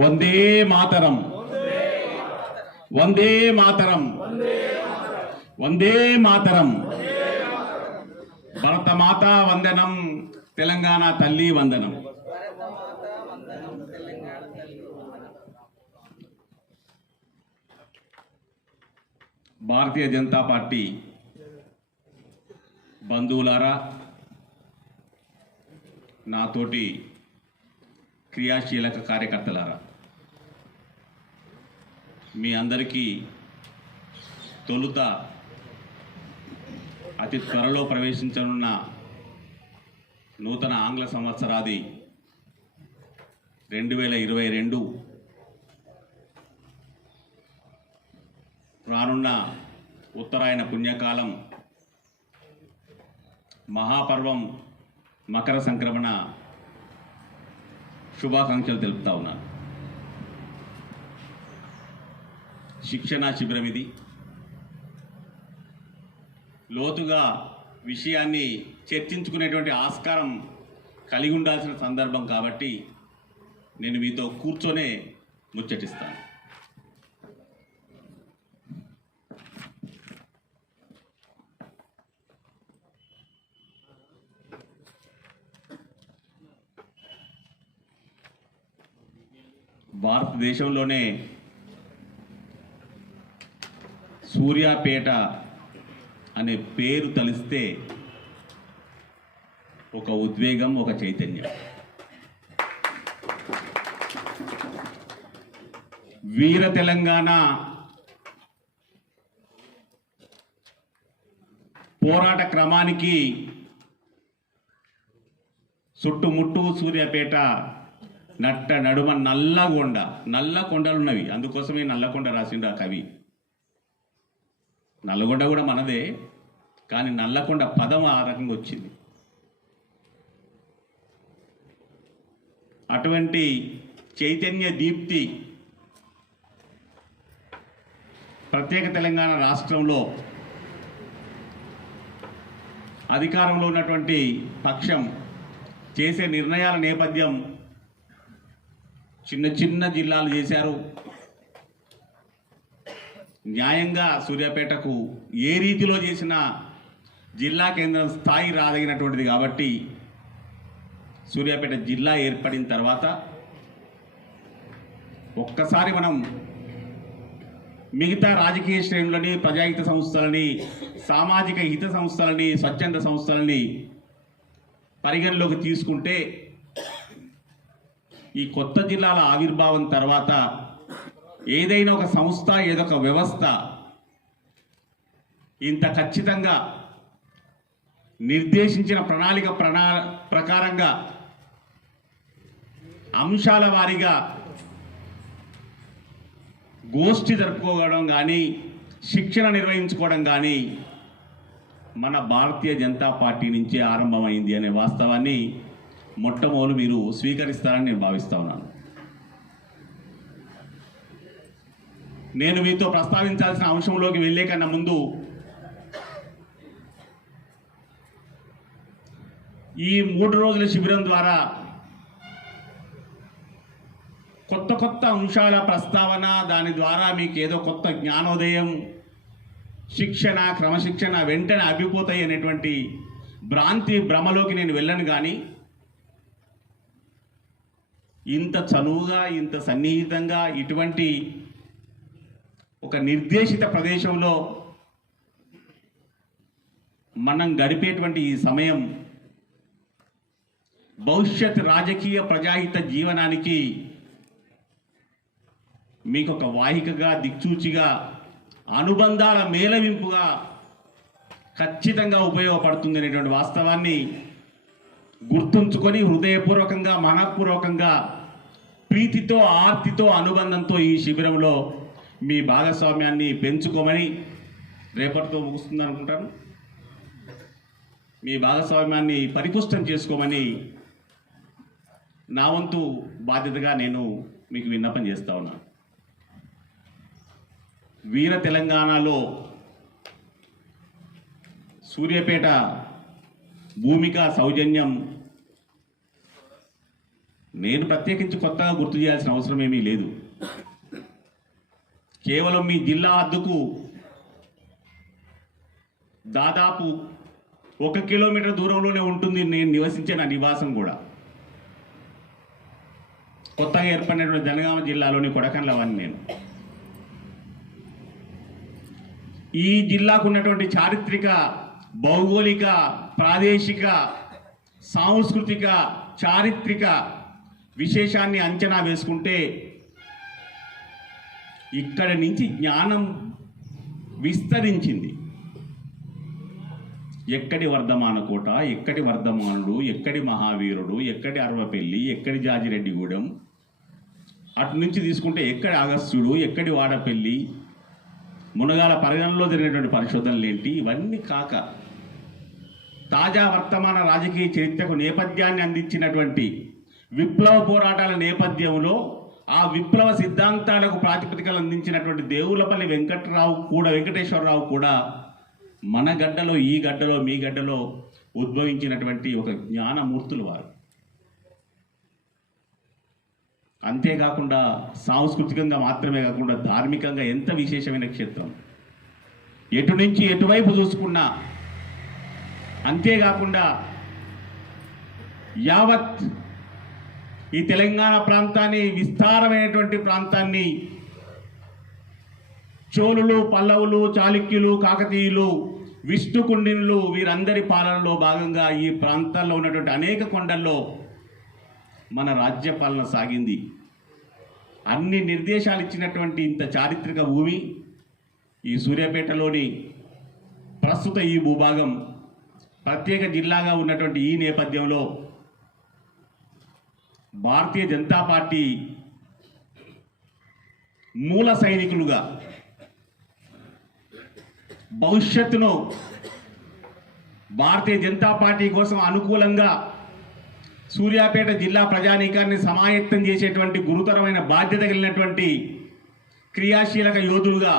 వందే మాతరం, వందే మాతరం, వందే మాతరం. భరతమాత వందనం, తెలంగాణ తల్లి వందనం. భారతీయ జనతా పార్టీ బంధువులారా, నాతోటి క్రియాశీలక కార్యకర్తలారా, మీ అందరికీ తొలుత అతి త్వరలో ప్రవేశించనున్న నూతన ఆంగ్ల సంవత్సరాది 2022 రానున్న ఉత్తరాయణ పుణ్యకాలం మహాపర్వం మకర సంక్రమణ శుభాకాంక్షలు తెలుపుతా ఉన్నాను. శిక్షణ శిబిరం ఇది. లోతుగా విషయాన్ని చర్చించుకునేటువంటి ఆస్కారం కలిగి ఉండాల్సిన సందర్భం కాబట్టి నేను మీతో కూర్చొనే ముచ్చటిస్తాను. భారతదేశంలోనే సూర్యాపేట అనే పేరు తలిస్తే ఒక ఉద్వేగం, ఒక చైతన్యం. వీర తెలంగాణ పోరాట క్రమానికి చుట్టుముట్టు సూర్యాపేట నట్ట నడుమ నల్ల కొండలున్నవి. అందుకోసమే నల్లకొండ రాసిండు ఆ కవి. నల్లగొండ కూడా మనదే, కానీ నల్లకొండ పదం ఆ రకంగా వచ్చింది. అటువంటి చైతన్య దీప్తి ప్రత్యేక తెలంగాణ రాష్ట్రంలో అధికారంలో ఉన్నటువంటి పక్షం చేసే నిర్ణయాల నేపథ్యం చిన్న చిన్న జిల్లాలు చేశారు. న్యాయంగా సూర్యాపేటకు ఏ రీతిలో చేసిన జిల్లా కేంద్రం స్థాయి రాదగినటువంటిది కాబట్టి సూర్యాపేట జిల్లా ఏర్పడిన తర్వాత ఒక్కసారి మనం మిగతా రాజకీయ శ్రేణులని, ప్రజాహిత సంస్థలని, సామాజిక హిత సంస్థలని, స్వచ్ఛంద సంస్థలని పరిగణలోకి తీసుకుంటే ఈ కొత్త జిల్లాల ఆవిర్భావం తర్వాత ఏదైనా ఒక సంస్థ, ఏదో ఒక వ్యవస్థ ఇంత ఖచ్చితంగా నిర్దేశించిన ప్రణాళిక ప్రకారంగా అంశాల వారీగా గోష్ఠి జరుపుకోవడం కానీ, శిక్షణ నిర్వహించుకోవడం కానీ మన భారతీయ జనతా పార్టీ నుంచే ఆరంభమైంది అనే వాస్తవాన్ని మొట్టమొదలు మీరు స్వీకరిస్తారని నేను భావిస్తా ఉన్నాను. నేను మీతో ప్రస్తావించాల్సిన అంశంలోకి వెళ్ళే కన్నా ముందు ఈ 3 రోజుల శిబిరం ద్వారా కొత్త అంశాల ప్రస్తావన, దాని ద్వారా మీకు ఏదో కొత్త జ్ఞానోదయం, శిక్షణ, క్రమశిక్షణ వెంటనే అభిపోతాయి అనేటువంటి భ్రాంతి భ్రమలోకి నేను వెళ్ళను. కానీ ఇంత చనువుగా, ఇంత సన్నిహితంగా, ఇటువంటి ఒక నిర్దేశిత ప్రదేశంలో మనం గడిపేటువంటి ఈ సమయం భవిష్యత్ రాజకీయ ప్రజాహిత జీవనానికి మీకు ఒక వాహికగా, దిక్సూచిగా, అనుబంధాల మేళవింపుగా ఖచ్చితంగా ఉపయోగపడుతుంది అనేటువంటి వాస్తవాన్ని గుర్తుంచుకొని హృదయపూర్వకంగా, మనఃపూర్వకంగా, ప్రీతితో, ఆర్తితో, అనుబంధంతో ఈ శిబిరంలో మీ భాగస్వామ్యాన్ని పెంచుకోమని, రేపటితో ముగుస్తుంది అనుకుంటాను, మీ భాగస్వామ్యాన్ని పరిపుష్టం చేసుకోమని నా వంతు బాధ్యతగా నేను మీకు విన్నపం చేస్తా ఉన్నాను. వీర తెలంగాణలో సూర్యాపేట భూమిక సౌజన్యం నేను ప్రత్యేకించి కొత్తగా గుర్తు చేయాల్సిన అవసరం ఏమీ లేదు. కేవలం మీ జిల్లా హద్దుకు దాదాపు 1 కిలోమీటర్ దూరంలోనే ఉంటుంది నేను నివసించే నా నివాసం కూడా. కొత్తగా ఏర్పడినటువంటి జనగామ జిల్లాలోని కొడకండ్లవని నేను. ఈ జిల్లాకు ఉన్నటువంటి చారిత్రక, భౌగోళిక, ప్రాదేశిక, సాంస్కృతిక, చారిత్రక విశేషాన్ని అంచనా వేసుకుంటే ఇక్కడి నుంచి జ్ఞానం విస్తరించింది. ఎక్కడి వర్ధమాన కోట, ఎక్కడి వర్ధమానుడు, ఎక్కడి మహావీరుడు, ఎక్కడి అరవపల్లి, ఎక్కడి జాజిరెడ్డిగూడెం, అటు నుంచి తీసుకుంటే ఎక్కడి అగస్త్యుడు, ఎక్కడి వాడపల్లి, మునగాల పరిగణలో జరిగినటువంటి పరిశోధనలు ఏంటి, ఇవన్నీ కాక తాజా వర్తమాన రాజకీయ చరిత్రకు నేపథ్యాన్ని అందించినటువంటి విప్లవ పోరాటాల నేపథ్యంలో ఆ విప్లవ సిద్ధాంతాలకు ప్రాతిపదికలు అందించినటువంటి దేవులపల్లి వెంకటేశ్వరరావు కూడా మన గడ్డలో, ఈ గడ్డలో, మీ గడ్డలో ఉద్భవించినటువంటి ఒక జ్ఞానమూర్తులు వారు. అంతేకాకుండా సాంస్కృతికంగా మాత్రమే కాకుండా ధార్మికంగా ఎంత విశేషమైన క్షేత్రం, ఎటు నుంచి ఎటువైపు చూసుకున్నా. అంతేకాకుండా యావత్ ఈ తెలంగాణ ప్రాంతాన్ని, విస్తారమైనటువంటి ప్రాంతాన్ని చోళులు, పల్లవులు, చాళుక్యులు, కాకతీయులు, విష్ణుకుండినులు వీరందరి పాలనలో భాగంగా ఈ ప్రాంతాల్లో ఉన్నటువంటి అనేక కొండల్లో మన రాజ్య పాలన సాగింది. అన్ని నిర్దేశాలు ఇచ్చినటువంటి ఇంత చారిత్రక భూమి ఈ సూర్యాపేటలోని ప్రస్తుత ఈ భూభాగం ప్రత్యేక జిల్లాగా ఉన్నటువంటి ఈ నేపథ్యంలో భారతీయ జనతా పార్టీ మూల సైనికులుగా భవిష్యత్తును భారతీయ జనతా పార్టీ కోసం అనుకూలంగా సూర్యాపేట జిల్లా ప్రజానీకాన్ని సమాయత్తం చేసేటువంటి గురుతరమైన బాధ్యత కలిగినటువంటి క్రియాశీలక యోధులుగా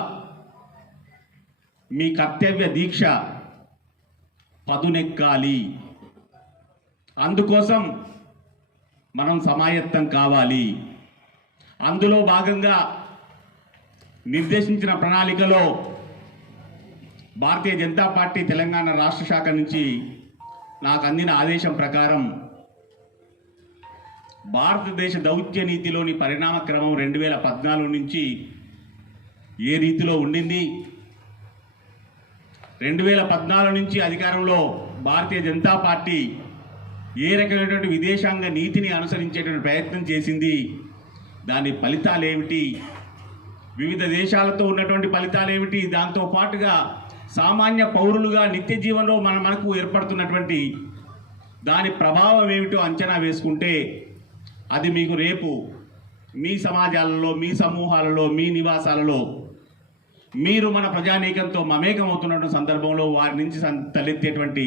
మీ కర్తవ్య దీక్ష పదునెక్కాలి. అందుకోసం మనం సమాయత్తం కావాలి. అందులో భాగంగా నిర్దేశించిన ప్రణాళికలో భారతీయ జనతా పార్టీ తెలంగాణ రాష్ట్ర శాఖ నుంచి నాకు అందిన ఆదేశం ప్రకారం భారతదేశ దౌత్య నీతిలోని పరిణామ క్రమం 2014 నుంచి ఏ రీతిలో ఉండింది, 2014 నుంచి అధికారంలో భారతీయ జనతా పార్టీ ఏ రకమైనటువంటి విదేశాంగ నీతిని అనుసరించేటువంటి ప్రయత్నం చేసింది, దాని ఫలితాలు ఏమిటి, వివిధ దేశాలతో ఉన్నటువంటి ఫలితాలు ఏమిటి, దాంతో పాటుగా సామాన్య పౌరులుగా నిత్య జీవనంలో మనకు ఏర్పడుతున్నటువంటి దాని ప్రభావం ఏమిటో అంచనా వేసుకుంటే అది మీకు రేపు మీ సమాజాలలో, మీ సమూహాలలో, మీ నివాసాలలో మీరు మన ప్రజానీకంతో మమేకమవుతున్నటువంటి సందర్భంలో వారి నుంచి తలెత్తేటువంటి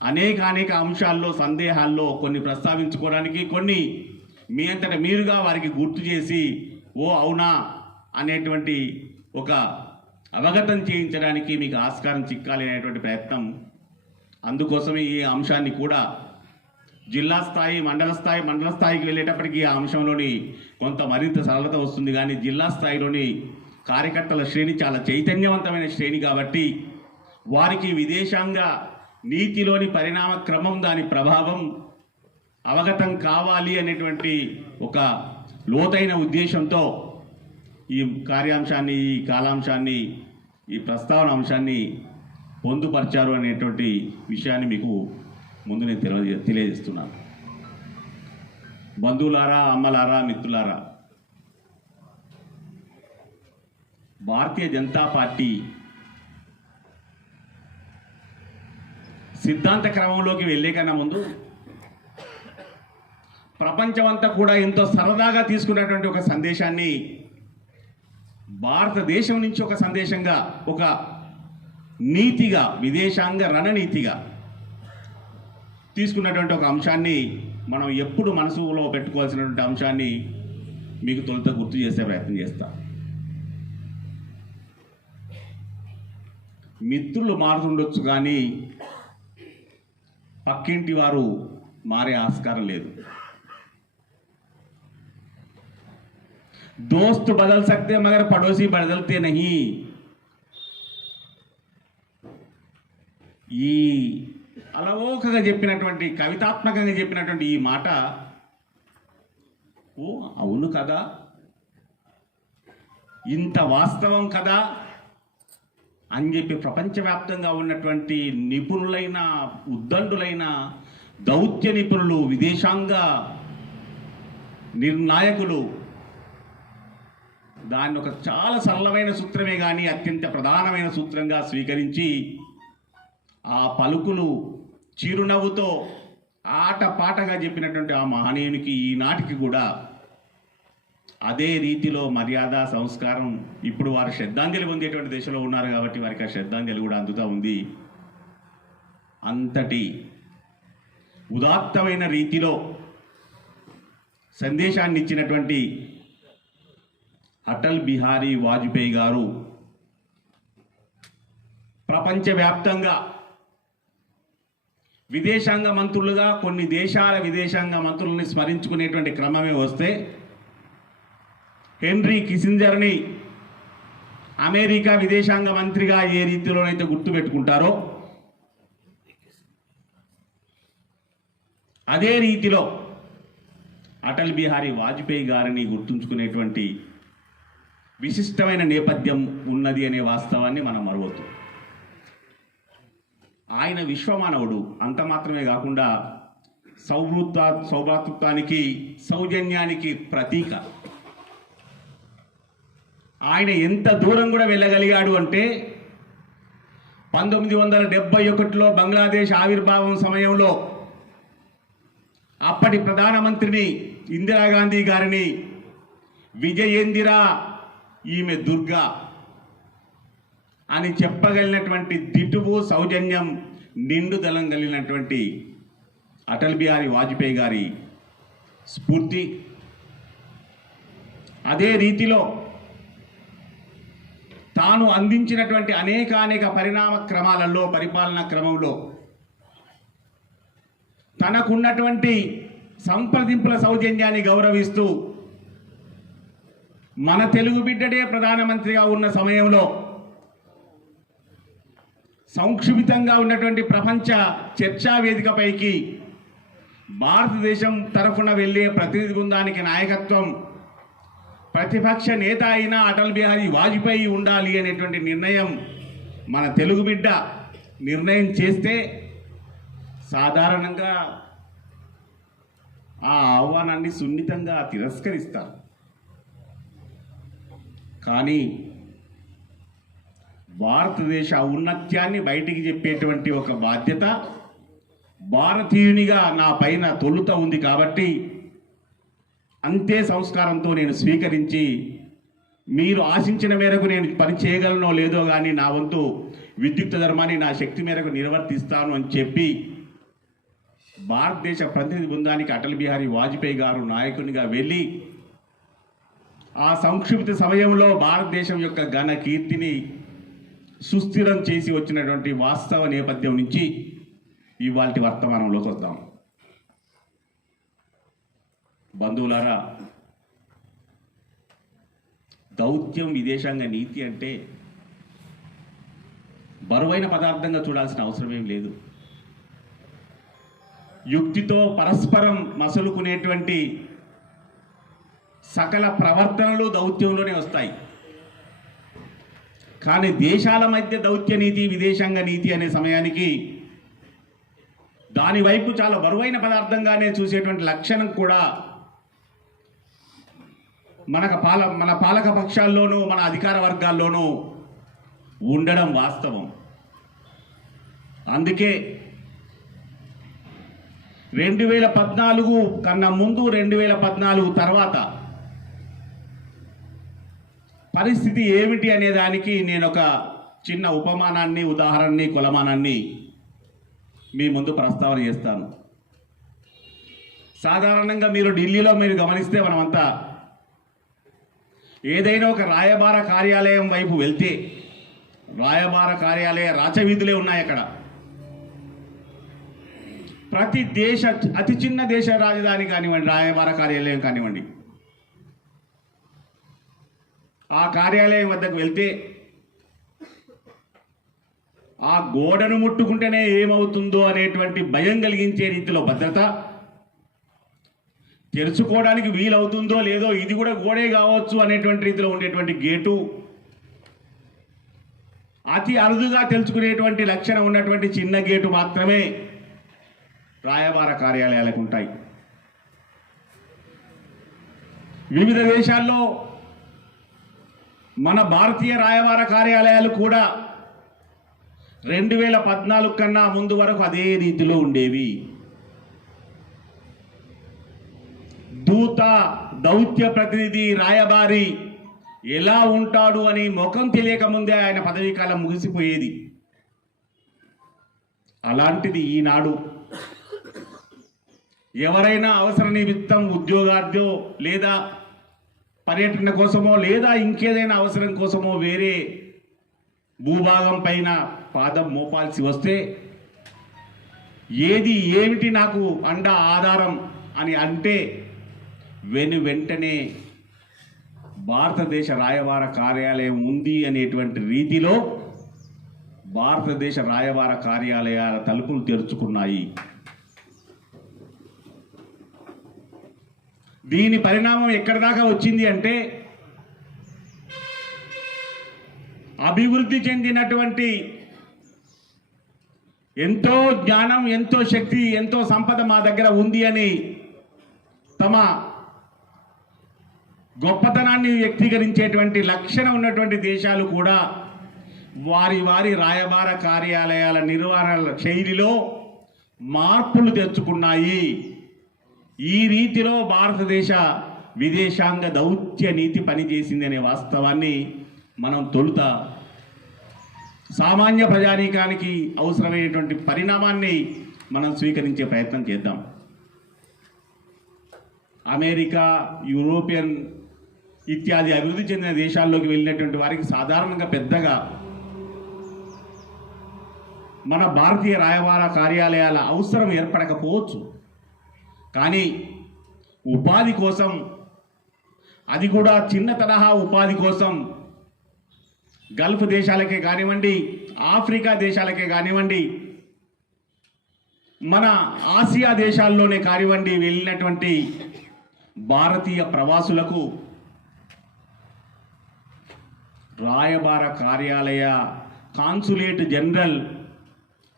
అనేక అంశాల్లో, సందేహాల్లో కొన్ని ప్రస్తావించుకోవడానికి, కొన్ని మీ అంతటా మీరుగా వారికి గుర్తు చేసి ఓ అవునా అనేటువంటి ఒక అవగతం చేయించడానికి మీకు ఆస్కారం చిక్కాలి అనేటువంటి ప్రయత్నం. అందుకోసమే ఈ అంశాన్ని కూడా జిల్లా స్థాయి, మండల స్థాయికి వెళ్ళేటప్పటికీ ఆ అంశంలోని కొంత మరింత సరళత వస్తుంది. కానీ జిల్లా స్థాయిలోని కార్యకర్తల శ్రేణి చాలా చైతన్యవంతమైన శ్రేణి కాబట్టి వారికి విదేశాంగ నీతిలోని పరిణామ క్రమం, దాని ప్రభావం అవగతం కావాలి అనేటువంటి ఒక లోతైన ఉద్దేశంతో ఈ కార్యాంశాన్ని, ఈ కాలాంశాన్ని, ఈ ప్రస్తావన అంశాన్ని పొందుపరిచారు అనేటువంటి విషయాన్ని మీకు ముందు నేను తెలియజేస్తున్నాను. బంధువులారా, అమ్మలారా, మిత్రులారా, భారతీయ జనతా పార్టీ సిద్ధాంత క్రమంలోకి వెళ్ళే కన్నా ముందు ప్రపంచమంతా కూడా ఎంతో సరదాగా తీసుకున్నటువంటి ఒక సందేశాన్ని భారతదేశం నుంచి ఒక సందేశంగా, ఒక నీతిగా, విదేశాంగ రణనీతిగా తీసుకున్నటువంటి ఒక అంశాన్ని మనం ఎప్పుడు మనసులో పెట్టుకోవాల్సినటువంటి అంశాన్ని మీకు తొలుత గుర్తు చేసే ప్రయత్నం చేస్తా. మిత్రులు మారుతుండొచ్చు కానీ పక్కింటి వారు మారే ఆస్కారం లేదు. दोस्त बदल सकते हैं मगर पड़ोसी बदलते नहीं। ఈ అలవోకగా చెప్పినటువంటి కవితాత్మకంగా చెప్పినటువంటి ఈ మాట ఓ అవును కదా, ఇంత వాస్తవం కదా అని చెప్పి ప్రపంచవ్యాప్తంగా ఉన్నటువంటి నిపుణులైన ఉద్దండులైన దౌత్య నిపుణులు, విదేశాంగ నిర్ణాయకులు దాన్ని ఒక చాలా సరళమైన సూత్రమే కానీ అత్యంత ప్రధానమైన సూత్రంగా స్వీకరించి ఆ పలుకులు చిరునవ్వుతో ఆటపాటగా చెప్పినటువంటి ఆ మహనీయునికి ఈనాటికి కూడా అదే రీతిలో మర్యాద సంస్కారం, ఇప్పుడు వారు శ్రద్ధాంజలి పొందేటువంటి దశలో ఉన్నారు కాబట్టి వారికి ఆ శ్రద్ధాంజలి కూడా అందుతూ ఉంది. అంతటి ఉదాత్తమైన రీతిలో సందేశాన్ని ఇచ్చినటువంటి అటల్ బిహారీ వాజ్పేయి గారు ప్రపంచవ్యాప్తంగా విదేశాంగ మంత్రులుగా కొన్ని దేశాల విదేశాంగ మంత్రులని స్మరించుకునేటువంటి క్రమమే వస్తే హెన్రీ కిసింజర్ని అమెరికా విదేశాంగ మంత్రిగా ఏ రీతిలోనైతే గుర్తుపెట్టుకుంటారో అదే రీతిలో అటల్ బిహారీ వాజ్పేయి గారిని గుర్తుంచుకునేటువంటి విశిష్టమైన నేపథ్యం ఉన్నది అనే వాస్తవాన్ని మనం మరవద్దు. ఆయన విశ్వమానవుడు, అంత మాత్రమే కాకుండా సౌభ్రాతృత్వానికి సౌజన్యానికి ప్రతీక. ఆయన ఎంత దూరం కూడా వెళ్ళగలిగాడు అంటే 1971లో బంగ్లాదేశ్ ఆవిర్భావం సమయంలో అప్పటి ప్రధానమంత్రిని ఇందిరాగాంధీ గారిని విజయేందిరా ఈమె దుర్గా అని చెప్పగలిగినటువంటి దిటువు, సౌజన్యం, నిండుదలం కలిగినటువంటి అటల్ బిహారీ వాజ్పేయి గారి స్ఫూర్తి. అదే రీతిలో తాను అందించినటువంటి అనేక పరిణామ క్రమాలలో, పరిపాలనా క్రమంలో తనకున్నటువంటి సంప్రదింపుల సౌజన్యాన్ని గౌరవిస్తూ మన తెలుగు బిడ్డడే ప్రధానమంత్రిగా ఉన్న సమయంలో సంక్షిప్తంగా ఉన్నటువంటి ప్రపంచ చర్చా వేదికపైకి భారతదేశం తరఫున వెళ్ళే ప్రతినిధి బృందానికి నాయకత్వం ప్రతిపక్ష నేత అయిన అటల్ బిహారీ వాజ్పేయి ఉండాలి అనేటువంటి నిర్ణయం మన తెలుగు బిడ్డ నిర్ణయం చేస్తే సాధారణంగా ఆ ఆహ్వానాన్ని సున్నితంగా తిరస్కరిస్తారు. కానీ భారతదేశ ఔన్నత్యాన్ని బయటికి చెప్పేటువంటి ఒక బాధ్యత భారతీయునిగా నా పైన తొలుత ఉంది కాబట్టి అంతే సంస్కారంతో నేను స్వీకరించి మీరు ఆశించిన మేరకు నేను పని చేయగలనో లేదో కానీ నా వంతు విద్యుక్త ధర్మాన్ని నా శక్తి మేరకు నిర్వర్తిస్తాను అని చెప్పి భారతదేశ ప్రతినిధి బృందానికి అటల్ బిహారీ వాజ్పేయి గారు నాయకునిగా వెళ్ళి ఆ సంక్షిప్త సమయంలో భారతదేశం యొక్క ఘన కీర్తిని సుస్థిరం చేసి వచ్చినటువంటి వాస్తవ నేపథ్యం నుంచి ఇవాల్టి వర్తమానంలోకి వద్దాం. బంధువులారా, దౌత్యం, విదేశాంగ నీతి అంటే బరువైన పదార్థంగా చూడాల్సిన అవసరం ఏం లేదు. యుక్తితో పరస్పరం మసలుకునేటువంటి సకల ప్రవర్తనలు దౌత్యంలోనే వస్తాయి. కానీ దేశాల మధ్య దౌత్య నీతి, విదేశాంగ నీతి అనే సమయానికి దాని వైపు చాలా బరువైన పదార్థంగానే చూసేటువంటి లక్షణం కూడా మన పాలక పక్షాల్లోనూ మన అధికార వర్గాల్లోనూ ఉండడం వాస్తవం. అందుకే 2014 కన్నా ముందు, 2014 తర్వాత పరిస్థితి ఏమిటి అనే దానికి నేను ఒక చిన్న ఉపమానాన్ని, ఉదాహరణని, కొలమానాన్ని మీ ముందు ప్రస్తావన చేస్తాను. సాధారణంగా మీరు ఢిల్లీలో గమనిస్తే మనమంతా ఏదైనా ఒక రాయబార కార్యాలయం వైపు వెళ్తే రాయబార కార్యాలయ రాచవీధులే ఉన్నాయి అక్కడ. ప్రతి దేశ అతి చిన్న దేశ రాజధాని కానివ్వండి, రాయబార కార్యాలయం కానివ్వండి, ఆ కార్యాలయం వద్దకు వెళ్తే ఆ గోడను ముట్టుకుంటేనే ఏమవుతుందో అనేటువంటి భయం కలిగించే రీతిలో భద్రత, తెరుచుకోవడానికి వీలవుతుందో లేదో ఇది కూడా గోడే కావచ్చు అనేటువంటి రీతిలో ఉండేటువంటి గేటు, అతి అరుదుగా తెలుసుకునేటువంటి లక్షణం ఉన్నటువంటి చిన్న గేటు మాత్రమే రాయబార కార్యాలయాలకు ఉంటాయి. వివిధ దేశాల్లో మన భారతీయ రాయబార కార్యాలయాలు కూడా 2014 కన్నా ముందు వరకు అదే రీతిలో ఉండేవి. దూత, దౌత్య ప్రతినిధి, రాయబారి ఎలా ఉంటాడు అని ముఖం తెలియక ముందే ఆయన పదవీ కాలం ముగిసిపోయేది. అలాంటిది ఈనాడు ఎవరైనా అవసర నిమిత్తం ఉద్యోగార్థో లేదా పర్యటన కోసమో లేదా ఇంకేదైనా అవసరం కోసమో వేరే భూభాగం పైన పాదం మోపాల్సి వస్తే ఏది ఏమిటి నాకు అండ ఆధారం అని అంటే వెంటనే భారతదేశ రాయబార కార్యాలయం ఉంది అనేటువంటి రీతిలో భారతదేశ రాయబార కార్యాలయాల తలుపులు తెరుచుకున్నాయి. దీని పరిణామం ఎక్కడి దాకా వచ్చింది అంటే అభివృద్ధి చెందినటువంటి ఎంతో జ్ఞానం, ఎంతో శక్తి, ఎంతో సంపద మా దగ్గర ఉంది అని తమ గొప్పతనాన్ని వ్యక్తీకరించేటువంటి లక్షణం ఉన్నటువంటి దేశాలు కూడా వారి వారి రాయబార కార్యాలయాల నిర్వహణ శైలిలో మార్పులు తెచ్చుకున్నాయి. ఈ రీతిలో భారతదేశ విదేశాంగ దౌత్య నీతి పనిచేసింది అనే వాస్తవాన్ని మనం తొలుత సామాన్య ప్రజానీకానికి అవసరమైనటువంటి పరిణామాన్ని మనం స్వీకరించే ప్రయత్నం చేద్దాం. అమెరికా, యూరోపియన్ ఇత్యాది అభివృద్ధి చెందిన దేశాల్లోకి వెళ్ళినటువంటి వారికి సాధారణంగా పెద్దగా మన భారతీయ రాయబార కార్యాలయాల అవసరం ఏర్పడకపోవచ్చు. కానీ ఉపాధి కోసం, అది కూడా చిన్న తరహా ఉపాధి కోసం గల్ఫ్ దేశాలకే కానివ్వండి, ఆఫ్రికా దేశాలకే కానివ్వండి, మన ఆసియా దేశాల్లోనే కానివ్వండి వెళ్ళినటువంటి భారతీయ ప్రవాసులకు రాయబార కార్యాలయ కాన్సులేట్ జనరల్